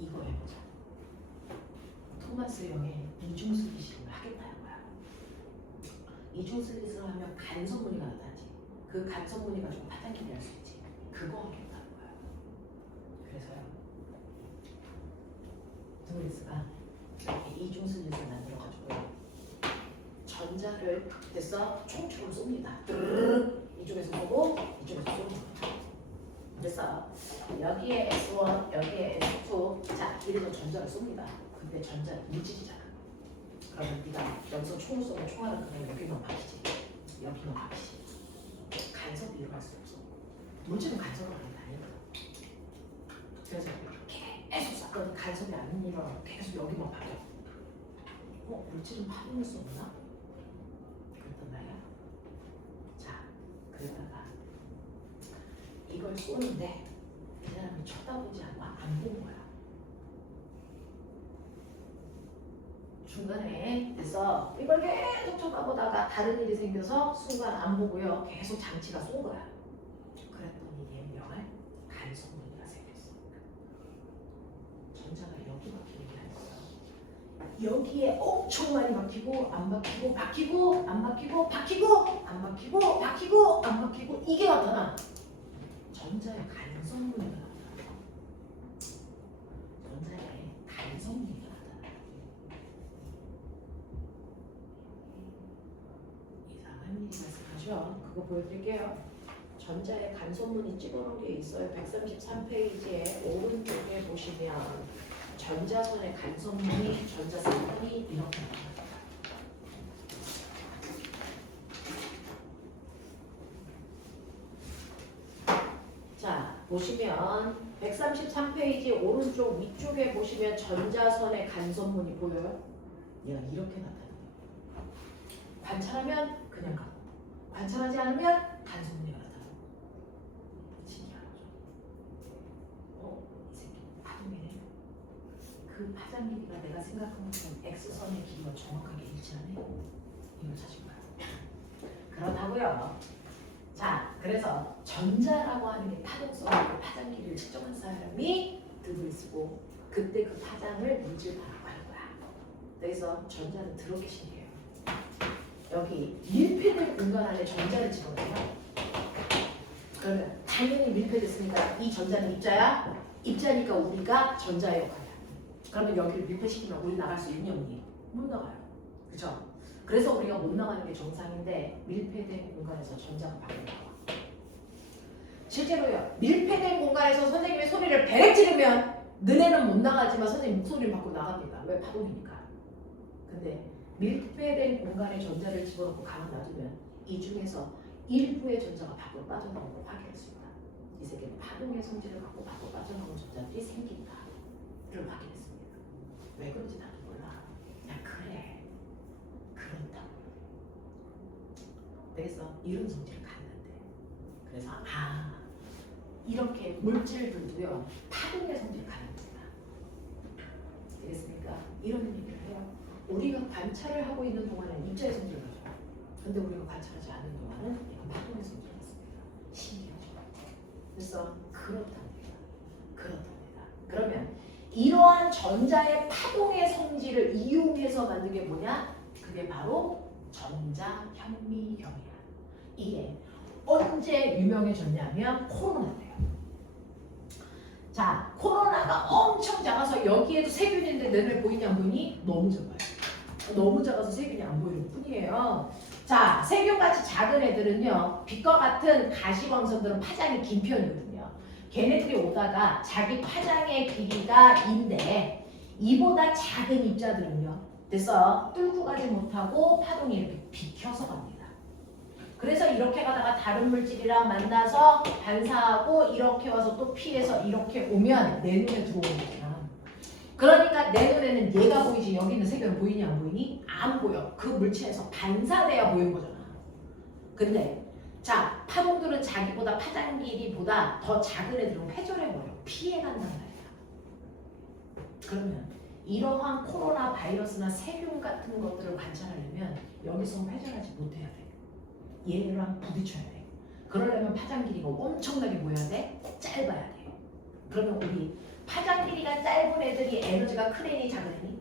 이거 해보자. 토마스 영의 이중슬기 실험을 하겠다는 거야. 이중슬기 실험을 하면 간섭무늬가 나타나지. 그 간섭무늬 가지고 파장 길이를 할 수 있지. 그거 하겠다는 거야. 그래서요. 드브리스가 이중슬깃을 만들어가지고요. 전자를 됐어? 총총으로 쏩니다. 이쪽에서 쏘고 이쪽에서 쏘는 거야. 그래서 여기에 S1, 여기에 S2 자, 이래서 전자를 쏩니다. 근데 전자 물질이잖아. 그러면 네가 여기서 총을 쏘면 총알은 그냥 여기만 박히지. 여기만 박히지. 간섭이 일어날 수 없어. 물질은 간섭을 하는 게 아니거든. 그래서 계속 쐈더니 간섭이 안 일어나고 계속 여기만 박혀. 물질은 파동을 쏘나? 그랬단 말이야. 자, 그러다가 이걸 쏘는데 이 사람이 쳐다보지 않고 안 본 거야. 중간에 그래서 이걸 계속 쳐다보다가 다른 일이 생겨서 순간 안 보고요. 계속 장치가 쏜 거야. 그랬더니 얘명을 간섭무늬가 생겼어. 전자가 여기 박히는 게 아니었어. 여기에 엄청 많이 박히고 안 박히고 박히고 안 박히고 박히고 안 박히고 박히고 안 박히고 이게 나타나. 전자의 간섭무늬가 나타나. 전자의 간섭무늬가 나타나. 이상한 일이 발생하죠. 그거 보여드릴게요. 전자의 간섭무늬 찍어놓은 게 있어요. 133페이지에 오른쪽에 보시면 전자선의 간섭무늬, 전자쌍이 이렇게 나옵니다. 자, 보시면 133페이지 오른쪽 위쪽에 보시면 전자선의 간선문이 보여요? 얘가 이렇게 나타나요. 관찰하면 그냥 가고 관찰하지 않으면 간선문이 나타나요. 신기한 거죠. 이 새끼 파동이네. 그 파장 길이가 내가 생각한 것처럼 X선의 길이가 정확하게 일치하네. 이걸 찾은 거야. 그렇다고요. 자, 그래서 전자라고 하는 게 파동성으로 파장 길이를 측정한 사람이 득을 쓰고 그때 그 파장을 물질파라고 하는 거야. 그래서 전자는 더럽게 신기해요. 여기 밀폐된 공간 안에 전자를 집어넣어요. 그러면 당연히 밀폐됐으니까 이 전자는 입자야? 입자니까 우리가 전자의 역할이야. 그러면 여기를 밀폐시키면 우리 나갈 수 있니 없니? 못 나가요. 그죠? 그래서 우리가 못 나가는 게 정상인데 밀폐된 공간에서 전자가 밖으로 나와. 실제로요. 밀폐된 공간에서 선생님의 소리를 베렉 지르면 너네는 못 나가지만 선생님 목소리를 밖으로 나갑니다. 왜? 파동이니까. 근데 밀폐된 공간에 전자를 집어넣고 가만 놔두면 이 중에서 일부의 전자가 밖으로 빠져나오는 걸 확인할 수 있다. 이 세계는 파동의 성질을 갖고 밖으로 빠져나오는 전자들이 생긴다를 확인했습니다. 왜 그런지 나도 몰라. 그냥 그래. 그렇다고. 그래서 이런 성질을 갖는데. 그래서 이렇게 물질들도요. 파동의 성질을 갖는다. 되겠습니까? 이런 얘기를 해요. 우리가 관찰을 하고 있는 동안은 입자의 성질을 가져요. 근데 우리가 관찰하지 않는 동안은 이건 파동의 성질을 갖습니다. 신기하죠? 그래서 그렇답니다. 그렇답니다. 그러면 이러한 전자의 파동의 성질을 이용해서 만든 게 뭐냐? 그게 바로 전자현미경이야. 이게 언제 유명해졌냐면 코로나인데요. 자, 코로나가 엄청 작아서 여기에도 세균인데 너네 보이냐 안 보이니? 너무 작아요. 너무 작아서 세균이 안 보이는 뿐이에요. 자, 세균같이 작은 애들은요. 빛과 같은 가시광선들은 파장이 긴 편이거든요. 걔네들이 오다가 자기 파장의 길이가 2인데 이보다 작은 입자들은요. 그래서 뚫고 가지 못하고 파동이 이렇게 비켜서 갑니다. 그래서 이렇게 가다가 다른 물질이랑 만나서 반사하고 이렇게 와서 또 피해서 이렇게 오면 내 눈에 들어오는 거잖아. 그러니까 내 눈에는 얘가 보이지 여기 있는 세균은 보이니 안 보이니? 안 보여. 그 물체에서 반사돼야 보이는 거잖아. 근데 자, 파동들은 자기보다 파장 길이보다 더 작은 애들은 회절해버려. 피해간단 말이야. 그러면 이러한 코로나 바이러스나 세균 같은 것들을 관찰하려면 여기서 회절하지 못해야 돼. 얘랑 부딪혀야 돼. 그러려면 파장 길이가 엄청나게 뭐여야 돼? 짧아야 돼. 그러면 우리 파장 길이가 짧은 애들이 에너지가 큰 애니 작은 애니?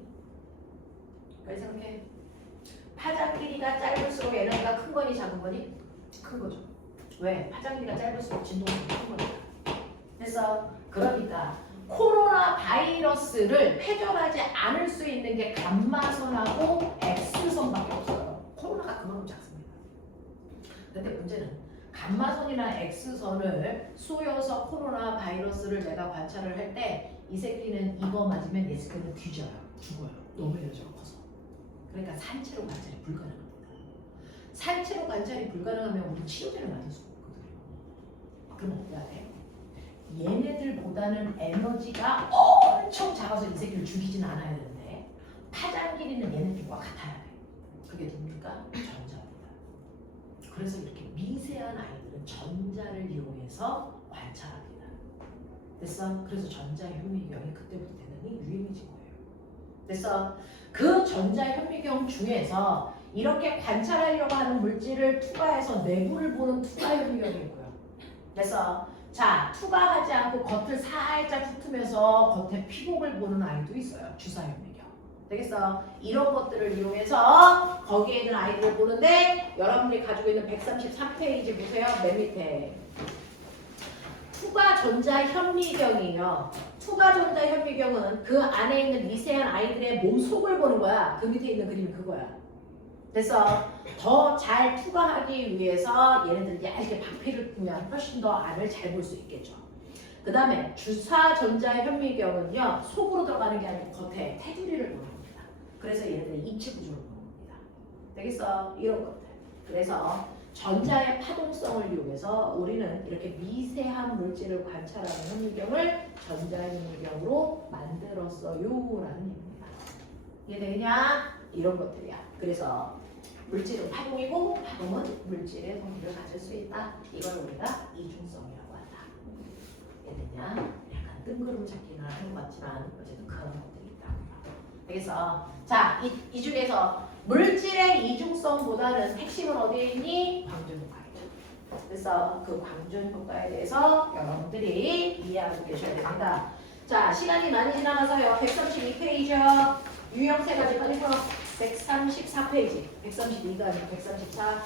그래서 생각해. 파장 길이가 짧을수록 에너지가 큰 거니 작은 거니? 큰 거죠. 왜? 파장 길이가 짧을수록 진동이 큰 거니까. 그래서 그러니까 코로나 바이러스를 회절하지 않을 수 있는 게 감마선하고 X선밖에 없어요. 코로나가 그만큼 작습니다. 근데 문제는 감마선이나 X선을 쏘여서 코로나 바이러스를 내가 관찰을 할 때 이 새끼는 이거 맞으면 얘 새끼는 뒤져요. 죽어요. 너무 에너지가 커서. 그러니까 산채로 관찰이 불가능합니다. 산채로 관찰이 불가능하면 우리 치료제를 맞을 수가 없거든요. 그럼 어떻게 해야 돼? 얘네들보다는 에너지가 엄청 작아서 이 새끼를 죽이진 않아야 되는데 파장 길이는 얘네들과 같아야 돼. 그게 뭡니까? 전자입니다. 그래서 이렇게 미세한 아이들은 전자를 이용해서 관찰합니다. 됐어? 그래서 전자현미경이 그때부터 대단히 유행해진 거예요. 그래서 그 전자현미경 중에서 이렇게 관찰하려고 하는 물질을 투과해서 내부를 보는 투과현미경이 있고요. 그래서 자, 투과하지 않고 겉을 살짝 훑으면서 겉에 피복을 보는 아이도 있어요. 주사현미경. 되겠어? 이런 것들을 이용해서 거기에 있는 아이들을 보는데 여러분들이 가지고 있는 133페이지 보세요. 맨 밑에. 투과전자현미경이에요. 투과전자현미경은 그 안에 있는 미세한 아이들의 몸 속을 보는 거야. 그 밑에 있는 그림이 그거야. 그래서 더 잘 투과하기 위해서 얘네들 얇게 박피를 뿌면 훨씬 더 안을 잘 볼 수 있겠죠. 그 다음에 주사전자현미경은요. 속으로 들어가는 게 아니고 겉에 테두리를 보는 겁니다. 그래서 얘네들의 입체 구조를 보는 겁니다. 되겠어? 이런 것들. 그래서 전자의 파동성을 이용해서 우리는 이렇게 미세한 물질을 관찰하는 현미경을 전자현미경으로 만들었어요라는 얘기입니다. 이해되냐? 이런 것들이야. 그래서 물질은 파동이고 파동은 물질의 성질을 가질 수 있다. 이걸 우리가 이중성이라고 한다. 이해되냐? 약간 뜬구름 잡기는 하는 것 같지만 어쨌든 그런 것들이 있다. 그래서 자, 이 중에서 물질의 이중성보다는 핵심은 어디에 있니? 광준 효과에. 그래서 그 광준 효과에 대해서 여러분들이 이해하고 계셔야 됩니다. 자, 시간이 많이 지나가서요. 132페이지요. 유형 세 가지 빨리 풀어. 134페이지. 132가 아니라 134.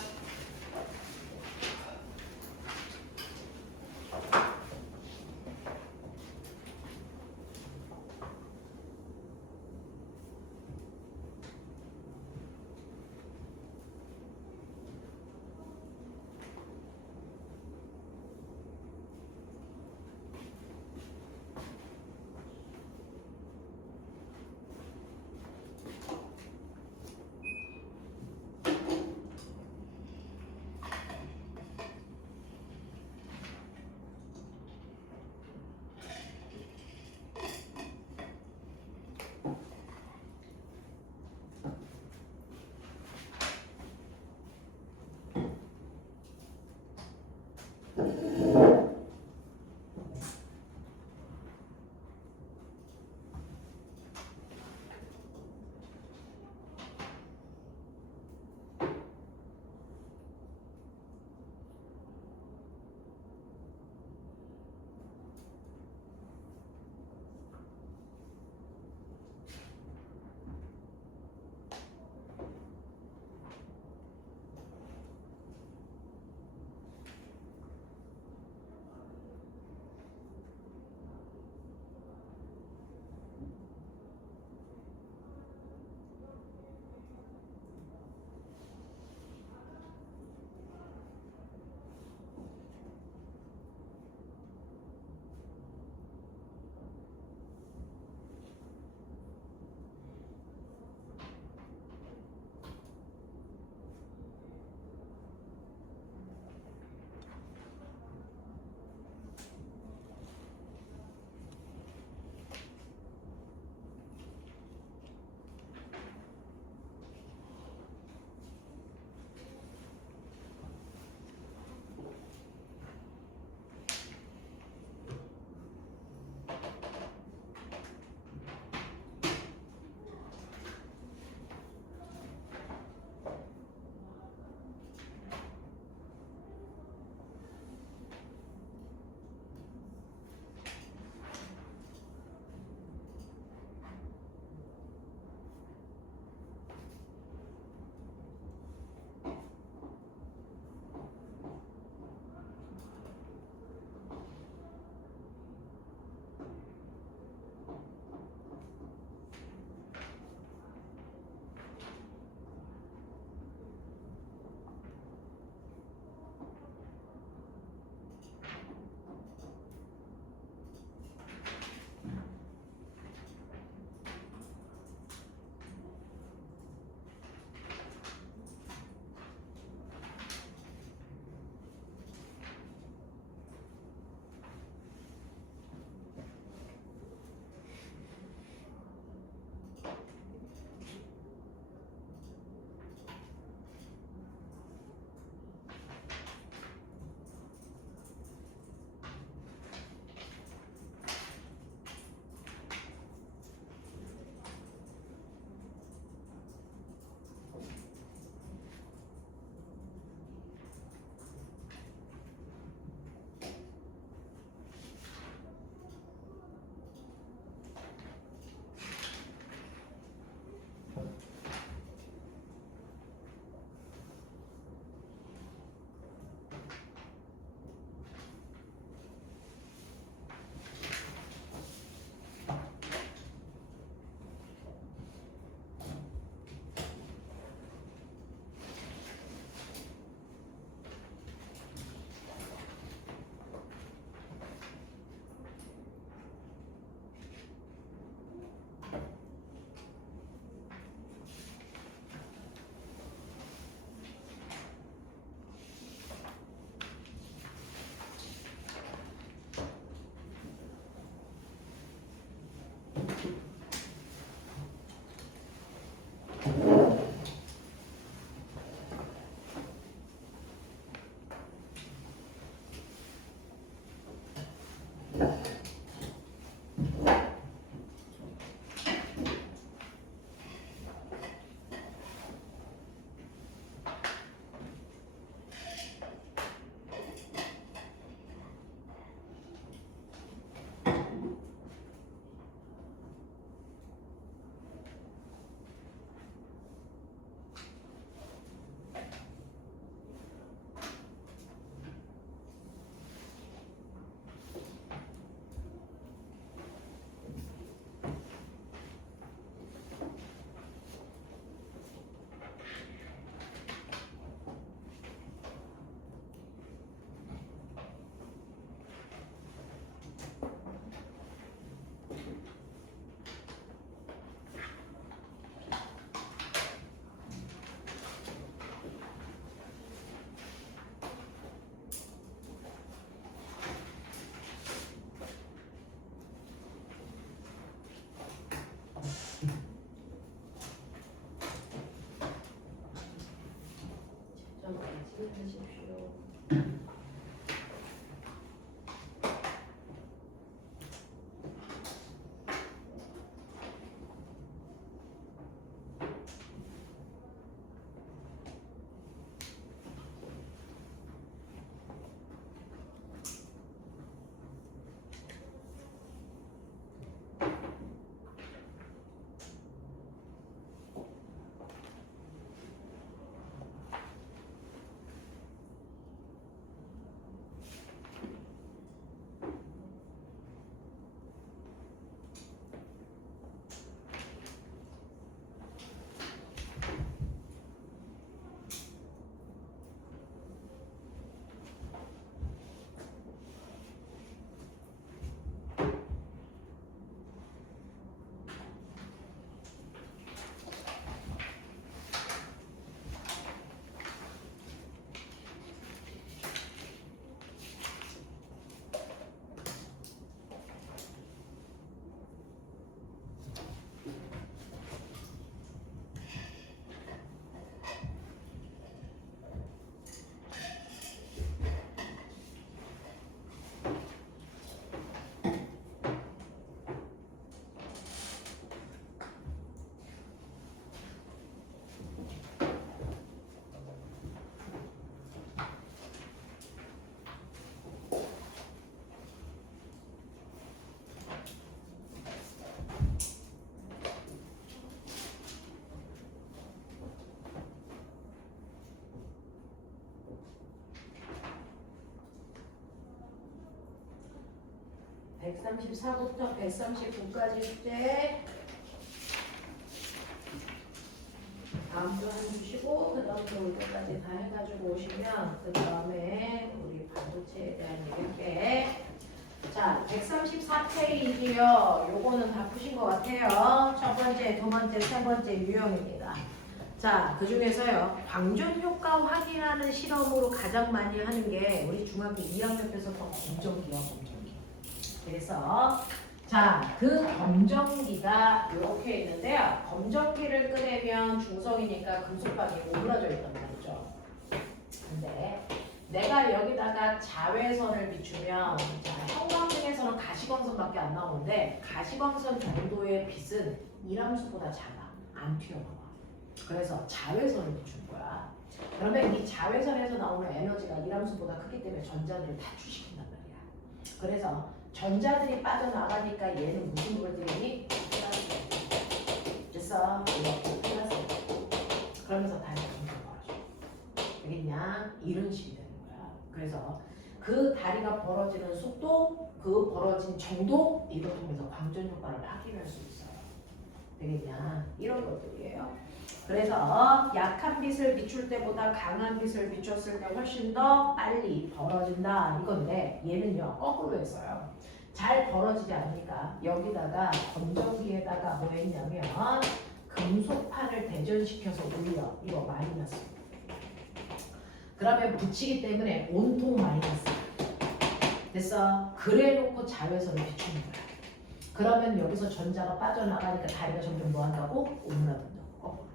좀 말씀하십시오. 134부터 139까지 숙제 다음 주 한 주시고 그 다음 주 올 때까지 다 해가지고 오시면 그 다음에 우리 반도체에 대한 얘기할게. 자, 134페이지요. 요거는 다 푸신 것 같아요. 첫 번째, 두 번째, 세 번째 유형입니다. 자, 그 중에서요. 광전 효과 확인하는 실험으로 가장 많이 하는 게 우리 중학교 2학년 때부터 검정기와 검정기. 그래서 자, 그 검정기가 이렇게 있는데요. 검정기를 꺼내면 중성이니까 금속방이 오므라져 있단 말이죠. 근데 내가 여기다가 자외선을 비추면 자, 형광등에서는 가시광선밖에 안 나오는데 가시광선 정도의 빛은 이람수보다 작아. 안 튀어나와. 그래서 자외선을 비추는 거야. 그러면 이 자외선에서 나오는 에너지가 이람수보다 크기 때문에 전자들을 탈출시킨단 말이야. 그래서 전자들이 빠져나가니까 얘는 무슨 물을 들이니? 플라스. 그래서 이렇게 플라스. 그러면서 다시 공격을 하죠. 알겠냐? 이런 식이 되는 거야. 그래서 그 다리가 벌어지는 속도, 그 벌어진 정도 이걸 통해서 광전 효과를 확인할 수 있어요. 되겠냐? 이런 것들이에요. 그래서 약한 빛을 비출 때보다 강한 빛을 비췄을 때 훨씬 더 빨리 벌어진다 이건데 얘는요 거꾸로 했어요. 잘 벌어지지 않으니까 여기다가 검정기에다가 뭐 했냐면 금속판을 대전시켜서 올려. 이거 마이너스. 그러면 붙이기 때문에 온통 마이너스. 됐어? 그래 놓고 자외선을 비추는 거야. 그러면 여기서 전자가 빠져나가니까 다리가 점점 뭐 한다고? 오므라든다고.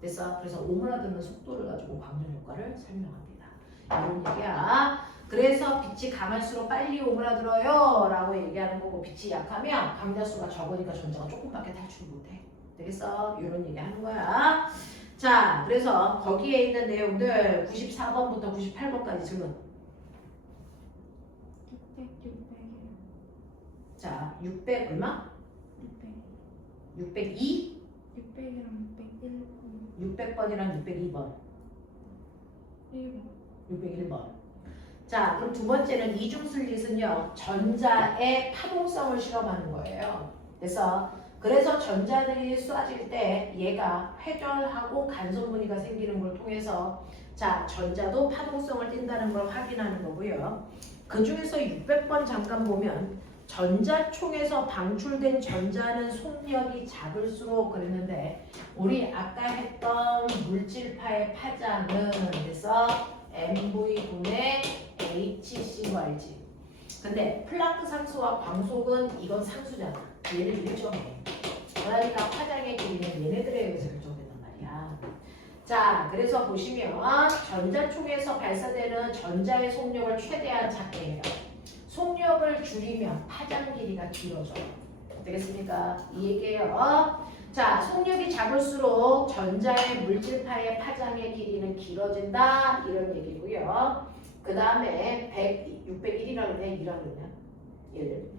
됐어? 그래서 오므라드는 속도를 가지고 광전 효과를 설명합니다. 이런 얘기야. 그래서 빛이 강할수록 빨리 오므라들어요 라고 얘기하는 거고, 빛이 약하면 강자수가 적으니까 전자가 조금밖에 탈출 못해. 되겠어? 이런 얘기 하는 거야. 자, 그래서 거기에 있는 내용들 94번부터 98번까지 질문. 600이요. 자, 600 얼마? 600. 602? 600이랑 601. 600번이랑 602번. 1번. 601번. 자, 그럼 두 번째는 이중슬릿은요, 전자의 파동성을 실험하는 거예요. 그래서 전자들이 쏴질 때 얘가 회전하고 간섭 무늬가 생기는 걸 통해서 자, 전자도 파동성을 띈다는 걸 확인하는 거고요. 그 중에서 600번 잠깐 보면 전자총에서 방출된 전자는 속력이 작을수록 그랬는데, 우리 아까 했던 물질파의 파장은 그래서 MV분의 HC인 거 알지? 근데 플랑크 상수와 광속은 이건 상수잖아. 얘를 일정해. 그러니까 파장의 길이는 얘네들에 의해서 결정된단 말이야. 자, 그래서 보시면 전자총에서 발사되는 전자의 속력을 최대한 작게 해요. 속력을 줄이면 파장 길이가 길어져요. 되겠습니까? 이 얘기예요. 자, 속력이 작을수록 전자의 물질파의 파장의 길이는 길어진다. 이런 얘기고요. 그 다음에 601이라고 돼? 2라고 그러냐? 1.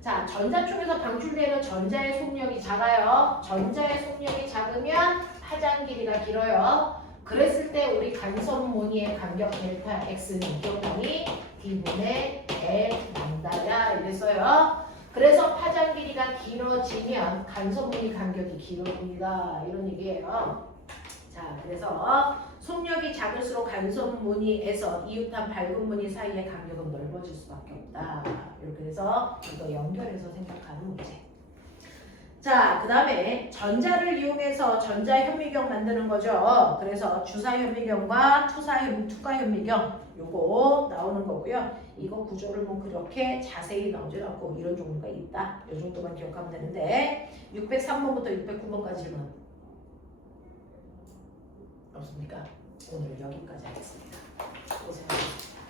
자, 전자총에서 방출되는 전자의 속력이 작아요. 전자의 속력이 작으면 파장 길이가 길어요. 그랬을 때 우리 간섭 무늬의 간격 델타 x는 이격분이 d분의 L 람다야 이랬어요. 그래서 파장 길이가 길어지면 간섭 무늬 간격이 길어집니다. 이런 얘기예요. 자, 그래서 속력이 작을수록 간섭 무늬에서 이웃한 밝은 무늬 사이의 간격은 넓어질 수밖에 없다. 이렇게 해서 이거 연결해서 생각하는 문제. 자, 그 다음에 전자를 이용해서 전자 현미경 만드는 거죠. 그래서 주사 현미경과 투과 현미경 요거 나오는 거고요. 이거 구조를 뭐 그렇게 자세히 나오지 않고 이런 종류가 있다. 이 정도만 기억하면 되는데 603번부터 609번까지 질문 없습니까? 오늘 여기까지 하겠습니다. 고생하셨습니다.